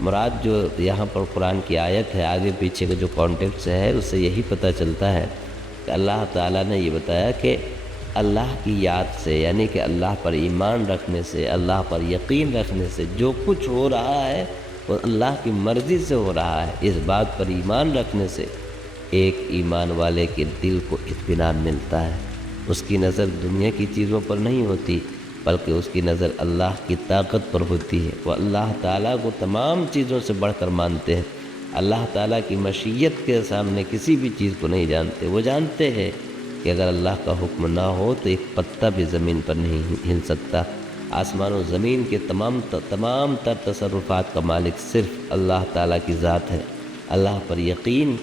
مراد جو یہاں پر قرآن کی آیت ہے، آگے پیچھے کا جو کانٹیکٹ ہے اس سے یہی پتہ چلتا ہے کہ اللہ تعالیٰ نے یہ بتایا کہ اللہ کی یاد سے، یعنی کہ اللہ پر ایمان رکھنے سے، اللہ پر یقین رکھنے سے جو کچھ ہو رہا ہے وہ اللہ کی مرضی سے ہو رہا ہے۔ اس بات پر ایمان رکھنے سے ایک ایمان والے کے دل کو اطمینان ملتا ہے، اس کی نظر دنیا کی چیزوں پر نہیں ہوتی بلکہ اس کی نظر اللہ کی طاقت پر ہوتی ہے۔ وہ اللہ تعالیٰ کو تمام چیزوں سے بڑھ کر مانتے ہیں، اللہ تعالیٰ کی مشیت کے سامنے کسی بھی چیز کو نہیں جانتے۔ وہ جانتے ہیں کہ اگر اللہ کا حکم نہ ہو تو ایک پتا بھی زمین پر نہیں ہل سکتا۔ آسمان و زمین کے تمام تر تصرفات کا مالک صرف اللہ تعالیٰ کی ذات ہے۔ اللہ پر یقین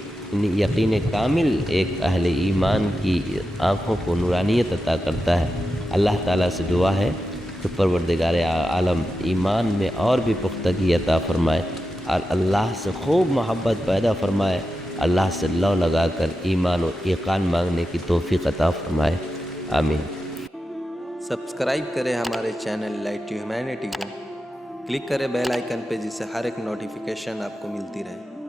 کامل ایک اہل ایمان کی آنکھوں کو نورانیت عطا کرتا ہے۔ اللہ تعالیٰ سے دعا ہے کہ پروردگار عالم ایمان میں اور بھی پختگی عطا فرمائے اور اللہ سے خوب محبت پیدا فرمائے، اللہ سے لو لگا کر ایمان و یقین مانگنے کی توفیق عطا فرمائے، آمین۔ سبسکرائب کریں ہمارے چینل لائٹ ٹو ہیومینٹی کو، کلک کریں بیل آئیکن پہ جس سے ہر ایک نوٹیفیکیشن آپ کو ملتی رہے۔